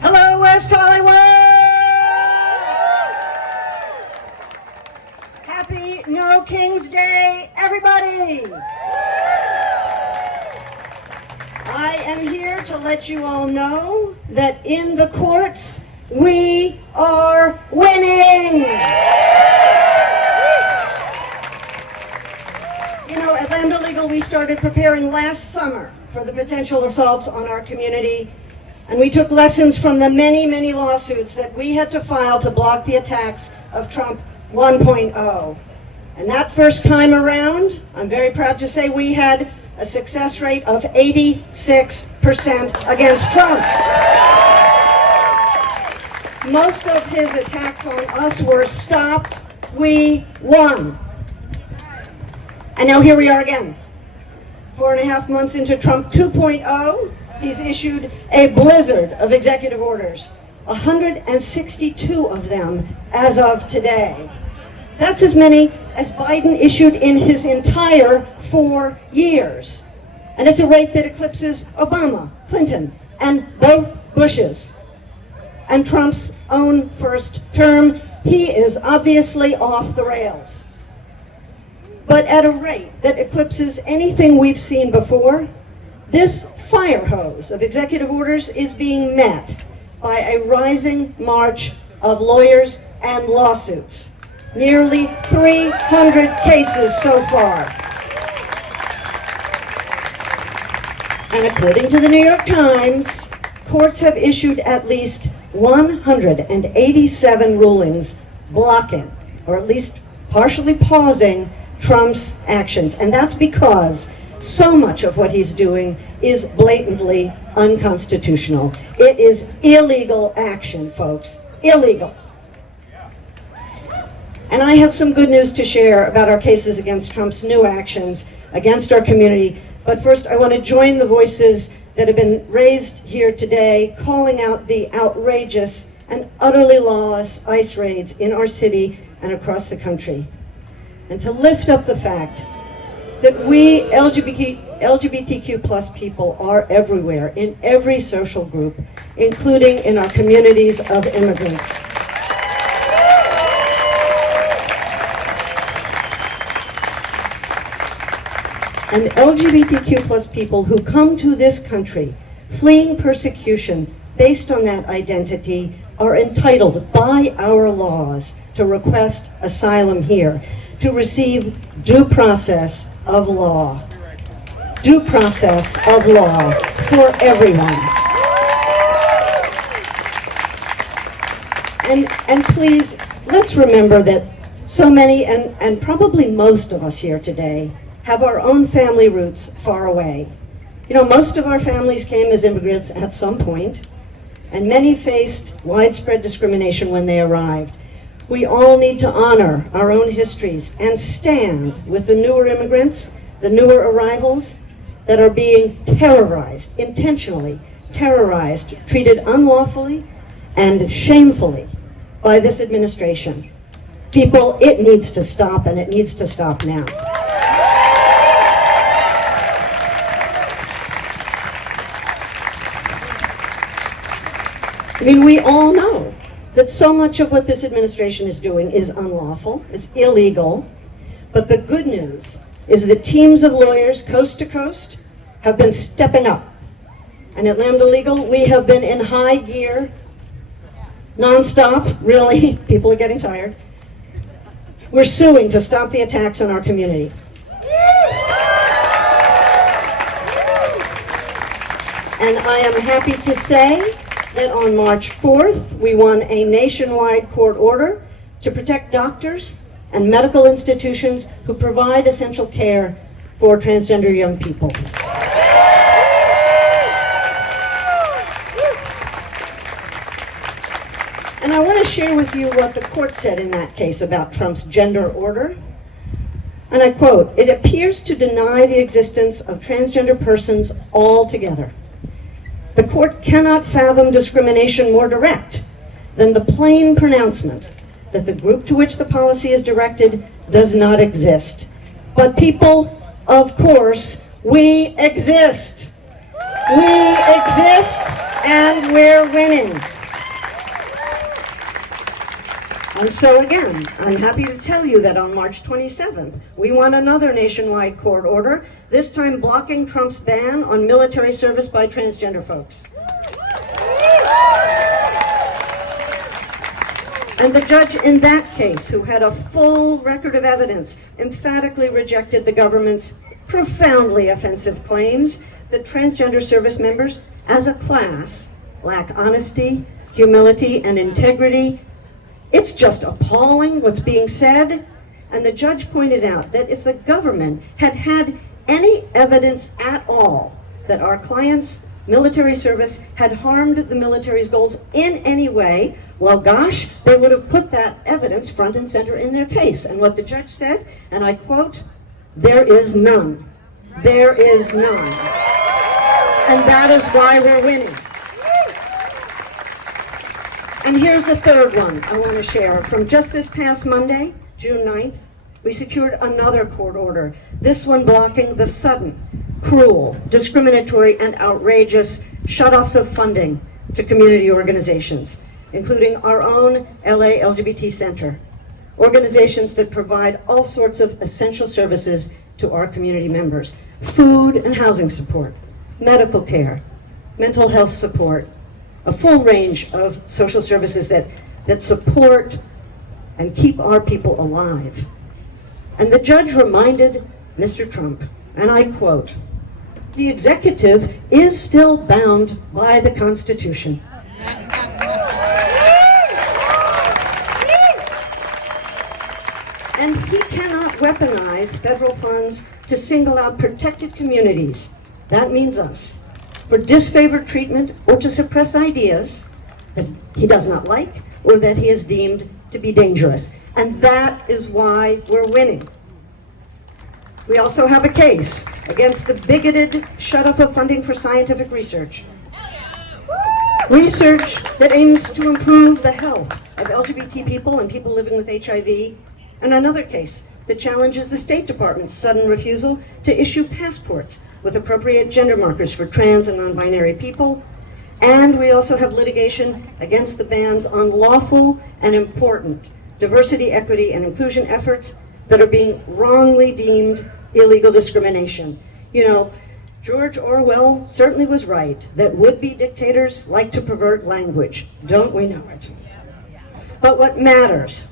Hello, West Hollywood! Happy No King's Day, everybody! I am here to let you all know that in the courts, we are winning! You know, at Lambda Legal, we started preparing last summer for the potential assaults on our community, and we took lessons from the many, many lawsuits that we had to file to block the attacks of Trump 1.0. And that first time around, I'm very proud to say we had a success rate of 86% against Trump. Most of his attacks on us were stopped. We won. And now here we are again. 4.5 months into Trump 2.0, he's issued a blizzard of executive orders, 162 of them as of today. That's as many as Biden issued in his entire 4 years. And it's a rate that eclipses Obama, Clinton, and both Bushes. And Trump's own first term, he is obviously off the rails. But at a rate that eclipses anything we've seen before, this fire hose of executive orders is being met by a rising march of lawyers and lawsuits. Nearly 300 cases so far. And according to the New York Times, courts have issued at least 187 rulings blocking, or at least partially pausing, Trump's actions. And that's because so much of what he's doing is blatantly unconstitutional. It is illegal action, folks. Illegal. And I have some good news to share about our cases against Trump's new actions against our community. But first, I want to join the voices that have been raised here today, calling out the outrageous and utterly lawless ICE raids in our city and across the country. And to lift up the fact that we LGBTQ+ people are everywhere, in every social group, including in our communities of immigrants. And LGBTQ+ people who come to this country fleeing persecution based on that identity are entitled by our laws to request asylum here, to receive due process of law. Due process of law for everyone. And please, let's remember that so many, and probably most of us here today, have our own family roots far away. You know, most of our families came as immigrants at some point, and many faced widespread discrimination when they arrived. We all need to honor our own histories and stand with the newer immigrants, the newer arrivals that are being terrorized intentionally terrorized, treated unlawfully, and shamefully by this administration. People, it needs to stop, and it needs to stop now. I mean, we all know that so much of what this administration is doing is unlawful, is illegal, but the good news is that teams of lawyers coast to coast have been stepping up. And at Lambda Legal, we have been in high gear, nonstop, really, people are getting tired. We're suing to stop the attacks on our community. And I am happy to say that on March 4th, we won a nationwide court order to protect doctors and medical institutions who provide essential care for transgender young people. And I want to share with you what the court said in that case about Trump's gender order. And I quote, "It appears to deny the existence of transgender persons altogether. The court cannot fathom discrimination more direct than the plain pronouncement that the group to which the policy is directed does not exist. But people, of course, we exist. We exist, and we're winning." And so again, I'm happy to tell you that on March 27th, we won another nationwide court order, this time blocking Trump's ban on military service by transgender folks. And the judge in that case, who had a full record of evidence, emphatically rejected the government's profoundly offensive claims that transgender service members, as a class, lack honesty, humility, and integrity. It's just appalling what's being said. And the judge pointed out that if the government had had any evidence at all that our clients' military service had harmed the military's goals in any way, well, gosh, they would have put that evidence front and center in their case. And what the judge said, and I quote, "There is none. There is none." And that is why we're winning. And here's the third one I want to share. From just this past Monday, June 9th, we secured another court order, this one blocking the sudden, cruel, discriminatory, and outrageous shutoffs of funding to community organizations, including our own LA LGBT Center, organizations that provide all sorts of essential services to our community members: food and housing support, medical care, mental health support, a full range of social services that support and keep our people alive. And the judge reminded Mr. Trump, and I quote, "The executive is still bound by the Constitution." And he cannot weaponize federal funds to single out protected communities, that means us, for disfavored treatment or to suppress ideas that he does not like or that he has deemed to be dangerous. And that is why we're winning. We also have a case against the bigoted shut-off of funding for scientific research. Research that aims to improve the health of LGBT people and people living with HIV. And another case that challenges the State Department's sudden refusal to issue passports with appropriate gender markers for trans and non-binary people. And we also have litigation against the bans on lawful and important diversity, equity, and inclusion efforts that are being wrongly deemed illegal discrimination. You know, George Orwell certainly was right that would-be dictators like to pervert language. Don't we know it? But what matters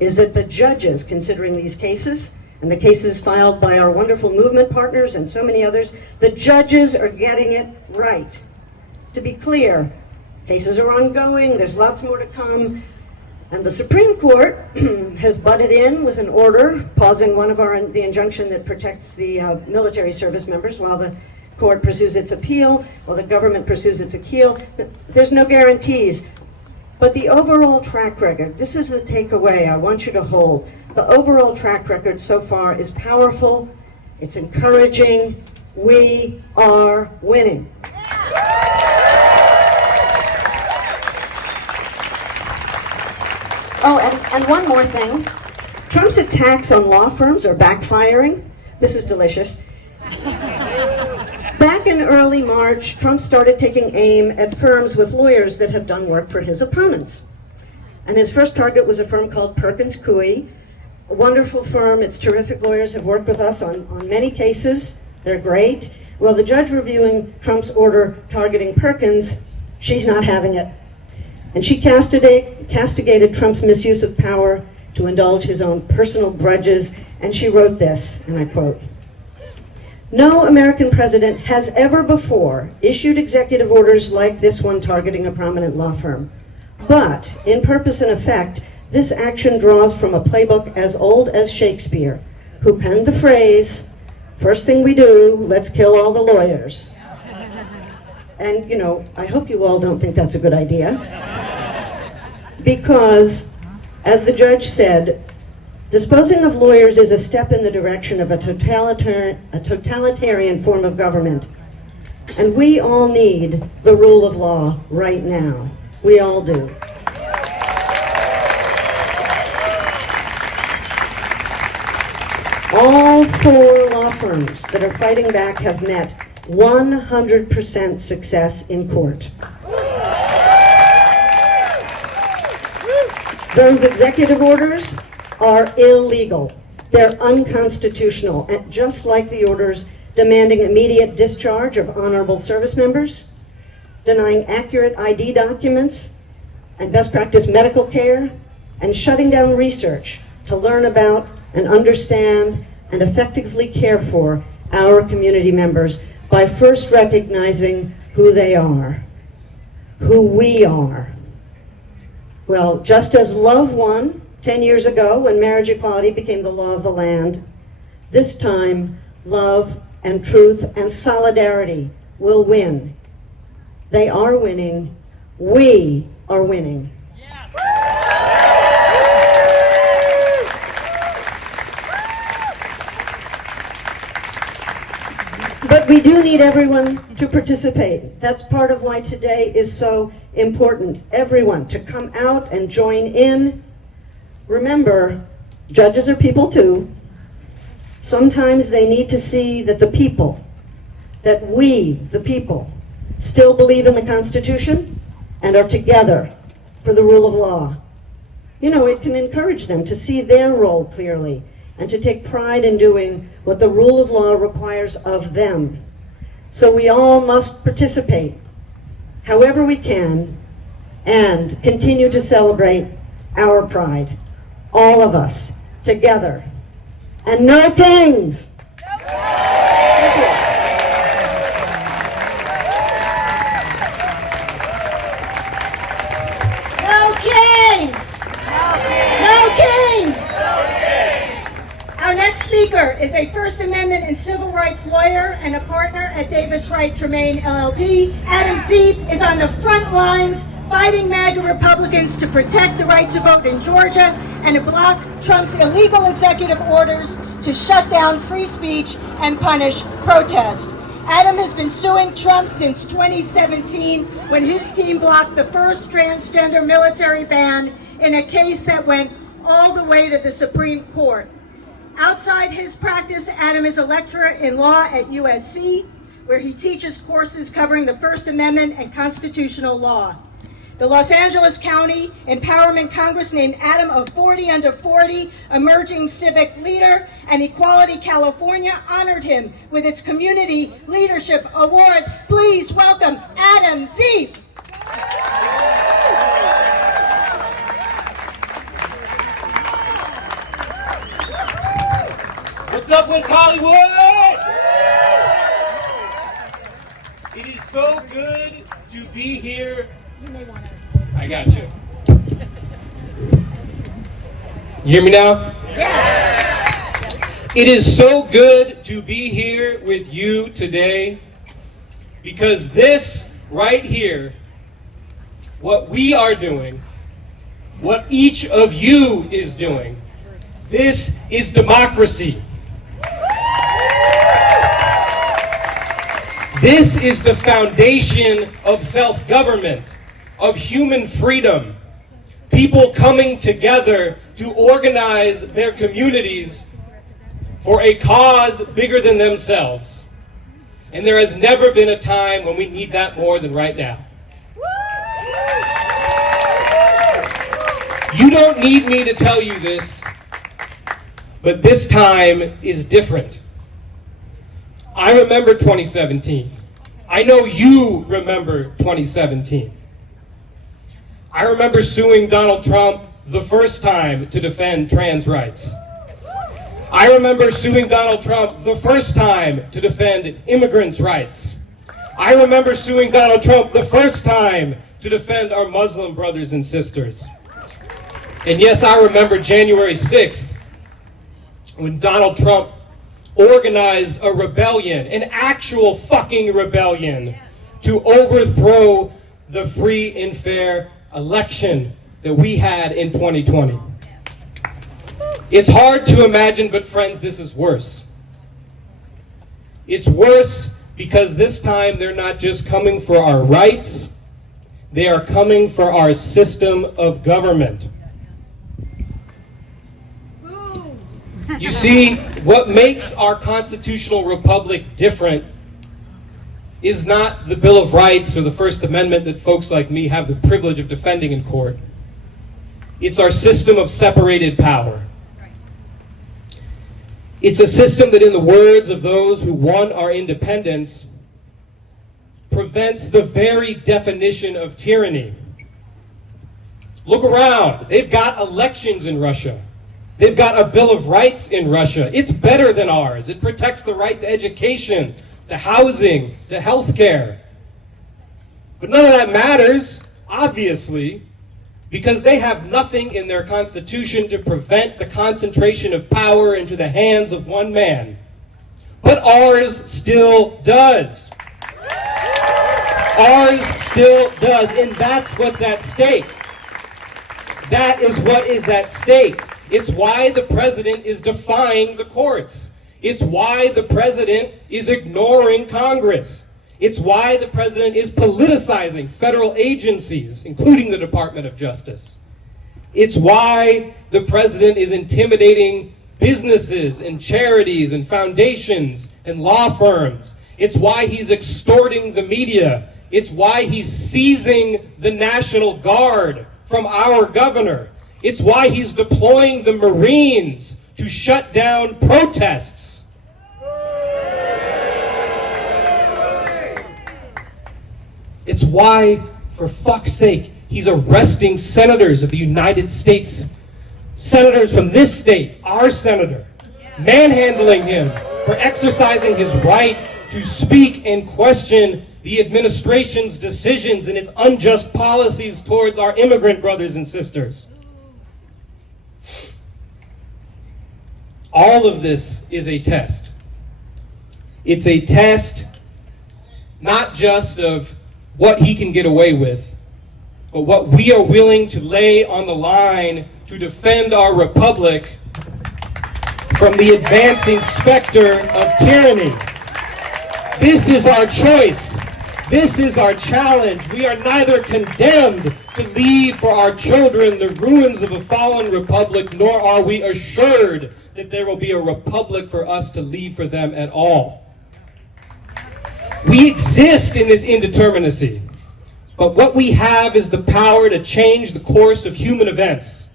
is that the judges considering these cases, and the cases filed by our wonderful movement partners and so many others, the judges are getting it right. To be clear, cases are ongoing, there's lots more to come, and the Supreme Court has butted in with an order pausing one of the injunction that protects the military service members while the court pursues its appeal, while the government pursues its appeal. There's no guarantees. But the overall track record, this is the takeaway I want you to hold. The overall track record so far is powerful, it's encouraging, we are winning. Oh, and one more thing. Trump's attacks on law firms are backfiring. This is delicious. Back in early March, Trump started taking aim at firms with lawyers that have done work for his opponents. And his first target was a firm called Perkins Coie, a wonderful firm. Its terrific lawyers have worked with us on many cases. They're great. Well, the judge reviewing Trump's order targeting Perkins, she's not having it. And she castigated Trump's misuse of power to indulge his own personal grudges, and she wrote this, and I quote, "No American president has ever before issued executive orders like this one targeting a prominent law firm. But, in purpose and effect, this action draws from a playbook as old as Shakespeare, who penned the phrase, 'First thing we do, let's kill all the lawyers.'" And, you know, I hope you all don't think that's a good idea. Because, as the judge said, disposing of lawyers is a step in the direction of a totalitarian form of government. And we all need the rule of law right now. We all do. All 4 law firms that are fighting back have met 100% success in court. Those executive orders are illegal. They're unconstitutional, and just like the orders demanding immediate discharge of honorable service members, denying accurate ID documents and best practice medical care, and shutting down research to learn about and understand and effectively care for our community members by first recognizing who they are, who we are. Well, just as love won 10 years ago when marriage equality became the law of the land, this time love and truth and solidarity will win. They are winning. We are winning. But we do need everyone to participate. That's part of why today is so important. Everyone to come out and join in. Remember, judges are people too. Sometimes they need to see that the people, that we, the people, still believe in the Constitution and are together for the rule of law. You know, it can encourage them to see their role clearly and to take pride in doing what the rule of law requires of them. So we all must participate, however we can, and continue to celebrate our pride. All of us, together. And no kings! Thank you. No kings! No kings! Our next speaker is a First Amendment and civil rights lawyer and a partner at Davis Wright Tremaine LLP. Adam Sieff is on the front lines fighting MAGA Republicans to protect the right to vote in Georgia and to block Trump's illegal executive orders to shut down free speech and punish protest. Adam has been suing Trump since 2017 when his team blocked the first transgender military ban in a case that went all the way to the Supreme Court. Outside his practice, Adam is a lecturer in law at USC, where he teaches courses covering the First Amendment and constitutional law. The Los Angeles County Empowerment Congress named Adam a 40 under 40 emerging civic leader, and Equality California honored him with its Community Leadership Award. Please welcome Adam Sieff. What's up, West Hollywood? It is so good to be here. I got you. You hear me now? Yes. It is so good to be here with you today because this right here, what we are doing, what each of you is doing, this is democracy. This is the foundation of self-government, of human freedom. people coming together to organize their communities for a cause bigger than themselves. And there has never been a time when we need that more than right now. You don't need me to tell you this, but this time is different. I remember 2017. I know you remember 2017. I remember suing Donald Trump the first time to defend trans rights. I remember suing Donald Trump the first time to defend immigrants' rights. I remember suing Donald Trump the first time to defend our Muslim brothers and sisters. And yes, I remember January 6th, when Donald Trump organized a rebellion, an actual fucking rebellion, to overthrow the free and fair election that we had in 2020. It's hard to imagine, but friends, this is worse. It's worse because this time they're not just coming for our rights, they are coming for our system of government. You see, what makes our constitutional republic different is not the Bill of Rights or the First Amendment that folks like me have the privilege of defending in court. It's our system of separated power. It's a system that, in the words of those who won our independence, prevents the very definition of tyranny. Look around. They've got elections in Russia. They've got a Bill of Rights in Russia. It's better than ours. It protects the right to education, to housing, to health care. But none of that matters, obviously, because they have nothing in their constitution to prevent the concentration of power into the hands of one man. But ours still does. Ours still does, and that's what's at stake. That is what is at stake. It's why the president is defying the courts. It's why the president is ignoring Congress. It's why the president is politicizing federal agencies, including the Department of Justice. It's why the president is intimidating businesses and charities and foundations and law firms. It's why he's extorting the media. It's why he's seizing the National Guard from our governor. It's why he's deploying the Marines to shut down protests. It's why, for fuck's sake, he's arresting senators of the United States. Senators from this state, our senator, manhandling him for exercising his right to speak and question the administration's decisions and its unjust policies towards our immigrant brothers and sisters. All of this is a test. It's a test not just of what he can get away with, but what we are willing to lay on the line to defend our republic from the advancing specter of tyranny. This is our choice. This is our challenge. We are neither condemned to leave for our children the ruins of a fallen republic, nor are we assured that there will be a republic for us to leave for them at all. We exist in this indeterminacy, but what we have is the power to change the course of human events.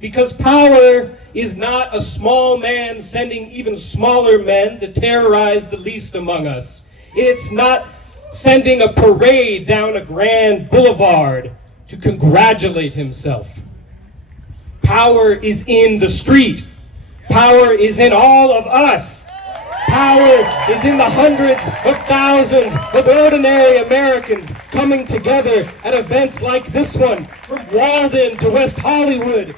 Because power is not a small man sending even smaller men to terrorize the least among us. It's not sending a parade down a grand boulevard to congratulate himself. Power is in the street. Power is in all of us. Power is in the hundreds of thousands of ordinary Americans coming together at events like this one, from Walden to West Hollywood,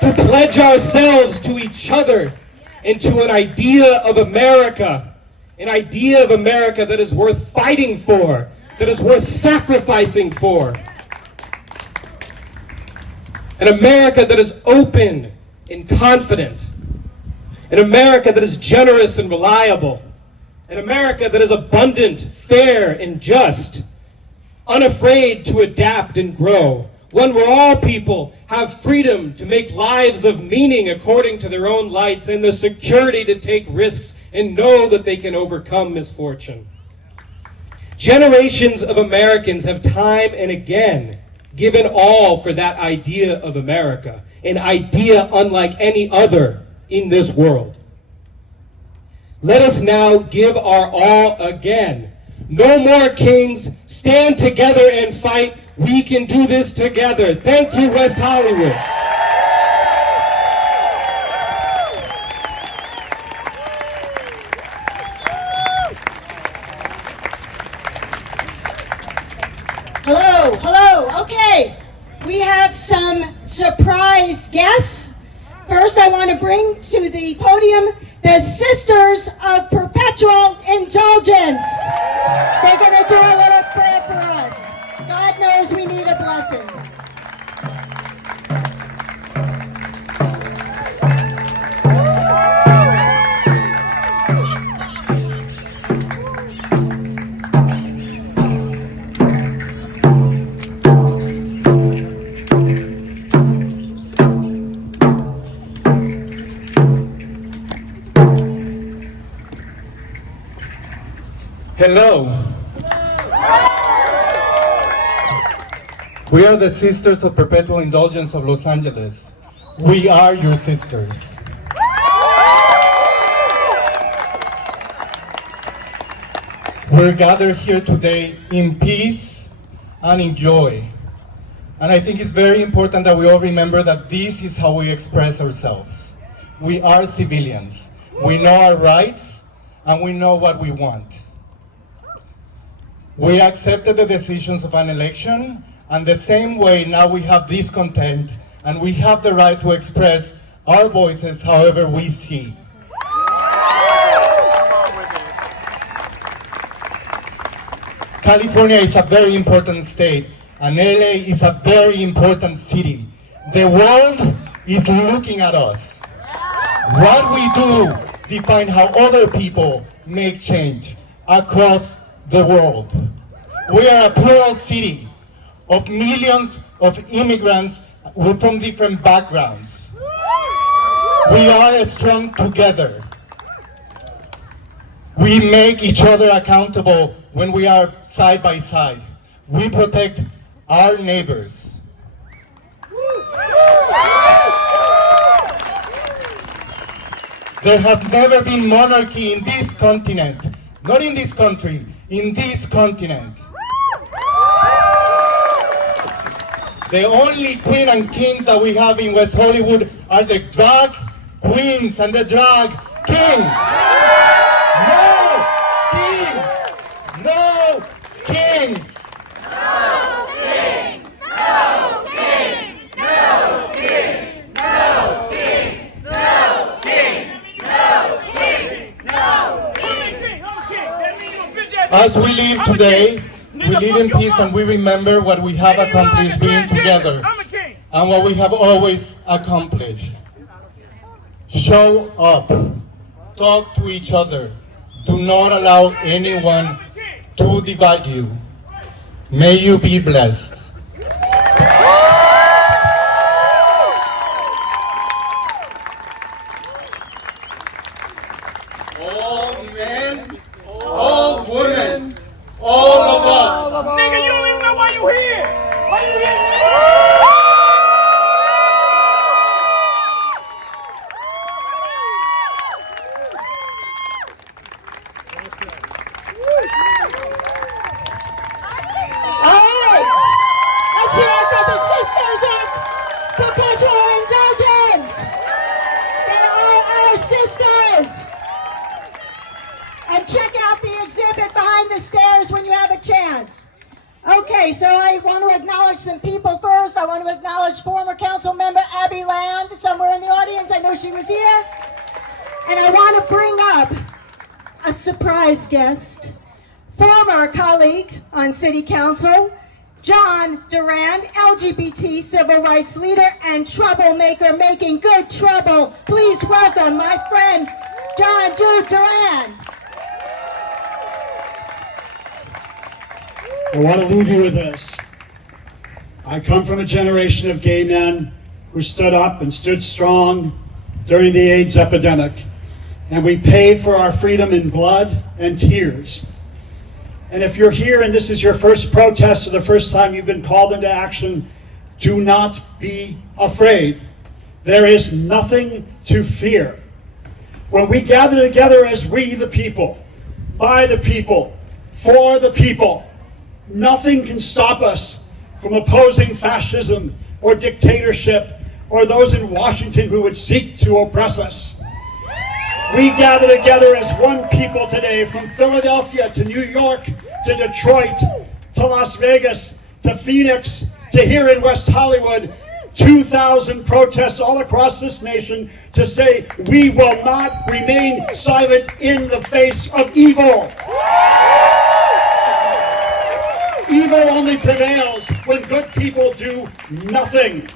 to pledge ourselves to each other and to an idea of America, that is worth fighting for, that is worth sacrificing for. An America that is open and confident. An America that is generous and reliable. An America that is abundant, fair, and just. Unafraid to adapt and grow. One where all people have freedom to make lives of meaning according to their own lights and the security to take risks and know that they can overcome misfortune. Generations of Americans have time and again given all for that idea of America, an idea unlike any other in this world. Let us now give our all again. No more kings. Stand together and fight. We can do this together. Thank you, West Hollywood. Hello, hello. Okay, we have some surprise guests. First, I want to bring to the podium the Sisters of Perpetual Indulgence. They're going to do a little prayer for us. God knows we need a blessing. Hello. We are the Sisters of Perpetual Indulgence of Los Angeles. We are your sisters. We're gathered here today in peace and in joy. And I think it's very important that we all remember that this is how we express ourselves. We are civilians. We know our rights and we know what we want. We accepted the decisions of an election, and the same way now we have discontent, and we have the right to express our voices however we see. California is a very important state, and LA is a very important city. The world is looking at us. What we do defines how other people make change across the world. We are a plural city of millions of immigrants from different backgrounds. We are strong together. We make each other accountable when we are side by side. We protect our neighbors. There has never been monarchy in this continent, not in this country, in this continent. The only queen and kings that we have in West Hollywood are the drag queens and the drag kings. No kings! No kings! No kings! No kings! No kings! No kings! No kings! No kings! No kings! As we live today, we live in peace and we remember what we have accomplished being together and what we have always accomplished. Show up. Talk to each other. Do not allow anyone to divide you. May you be blessed. All men, all women, all of us. Nigga, you don't even know why you here. Why you here? Alright, let's hear it for the Sisters of Perpetual Indulgence. They are our sisters. And check out the exhibit behind the stairs when you have a chance. Okay, so I want to acknowledge some people first. I want to acknowledge former Councilmember Abby Land, somewhere in the audience. I know she was here. And I want to bring up a surprise guest, former colleague on City Council, John Duran, LGBT civil rights leader and troublemaker making good trouble. Please welcome my friend, John Duran. I want to leave you with this. I come from a generation of gay men who stood up and stood strong during the AIDS epidemic, and we paid for our freedom in blood and tears. And if you're here and this is your first protest or the first time you've been called into action, do not be afraid. There is nothing to fear. When we gather together as we the people, by the people, for the people, nothing can stop us from opposing fascism or dictatorship or those in Washington who would seek to oppress us. We gather together as one people today, from Philadelphia to New York to Detroit to Las Vegas to Phoenix to here in West Hollywood. 2,000 protests all across this nation to say we will not remain silent in the face of evil. Evil only prevails when good people do nothing.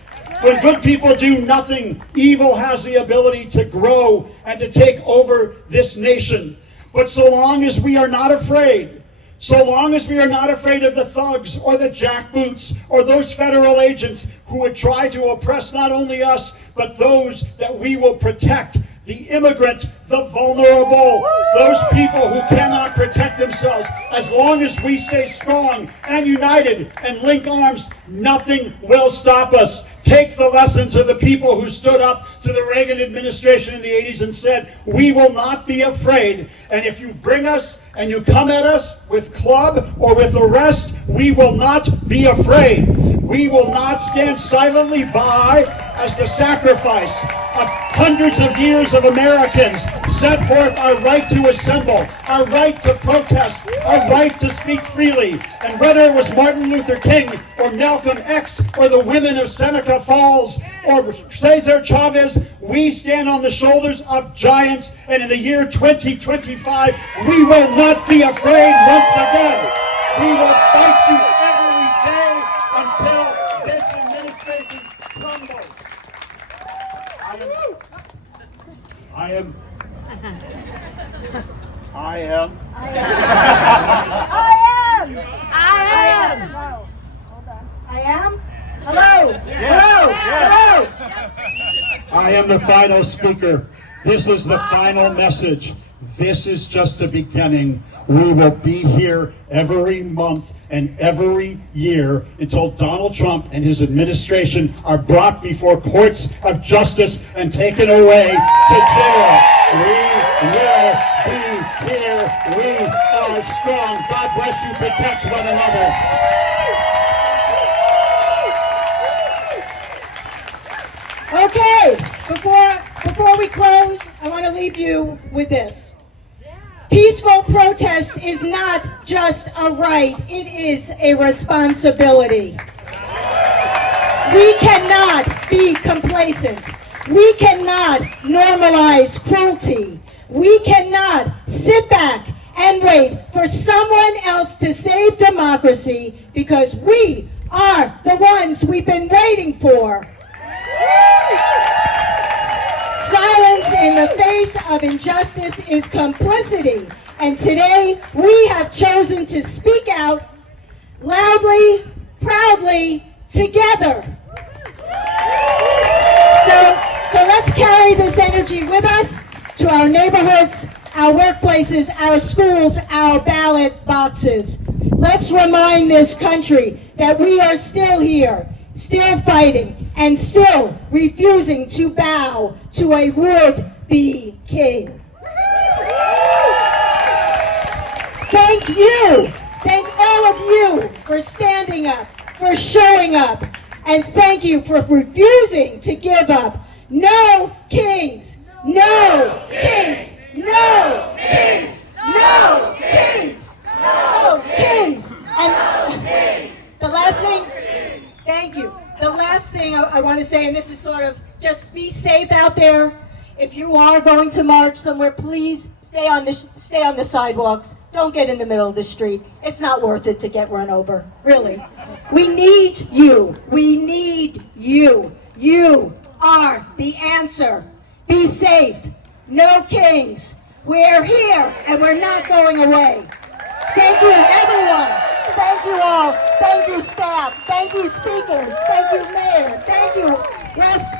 When good people do nothing, evil has the ability to grow and to take over this nation. But so long as we are not afraid, so long as we are not afraid of the thugs or the jackboots or those federal agents who would try to oppress not only us, but those that we will protect, the immigrant, the vulnerable, those people who cannot protect themselves. As long as we stay strong and united and link arms, nothing will stop us. Take the lessons of the people who stood up to the Reagan administration in the 80s and said, we will not be afraid. And if you bring us and you come at us with club or with arrest, we will not be afraid. We will not stand silently by as the sacrifice of hundreds of years of Americans set forth our right to assemble, our right to protest, our right to speak freely. And whether it was Martin Luther King or Malcolm X or the women of Seneca Falls or Cesar Chavez, we stand on the shoulders of giants. And in the year 2025, we will not be afraid once again. We will fight you every day until this administration crumbles. I am. Hello. Hello. I am the final speaker. This is the final message. This is just the beginning. We will be here every month and every year until Donald Trump and his administration are brought before courts of justice and taken away to jail. We will be here. We are strong. God bless you. Protect one another. Okay, before we close, I want to leave you with this. Peaceful protest is not just a right, it is a responsibility. We cannot be complacent. We cannot normalize cruelty. We cannot sit back and wait for someone else to save democracy, because we are the ones we've been waiting for. Silence in the face of injustice is complicity, and today we have chosen to speak out loudly, proudly, together. So let's carry this energy with us to our neighborhoods, our workplaces, our schools, our ballot boxes. Let's remind this country that we are still here, still fighting, and still refusing to bow to a would-be king. Thank you. Thank all of you for standing up, for showing up, and thank you for refusing to give up. No kings! No kings! No kings! No kings! No kings! And the last thing, thank you. The last thing I want to say, and this is sort of just be safe out there. If you are going to march somewhere, please stay on the sidewalks. Don't get in the middle of the street. It's not worth it to get run over, really. We need you. We need you. You are the answer. Be safe. No kings. We're here and we're not going away. Thank you, everyone. Thank you all. Thank you, staff. Thank you, speakers. Thank you, Mayor. Thank you, West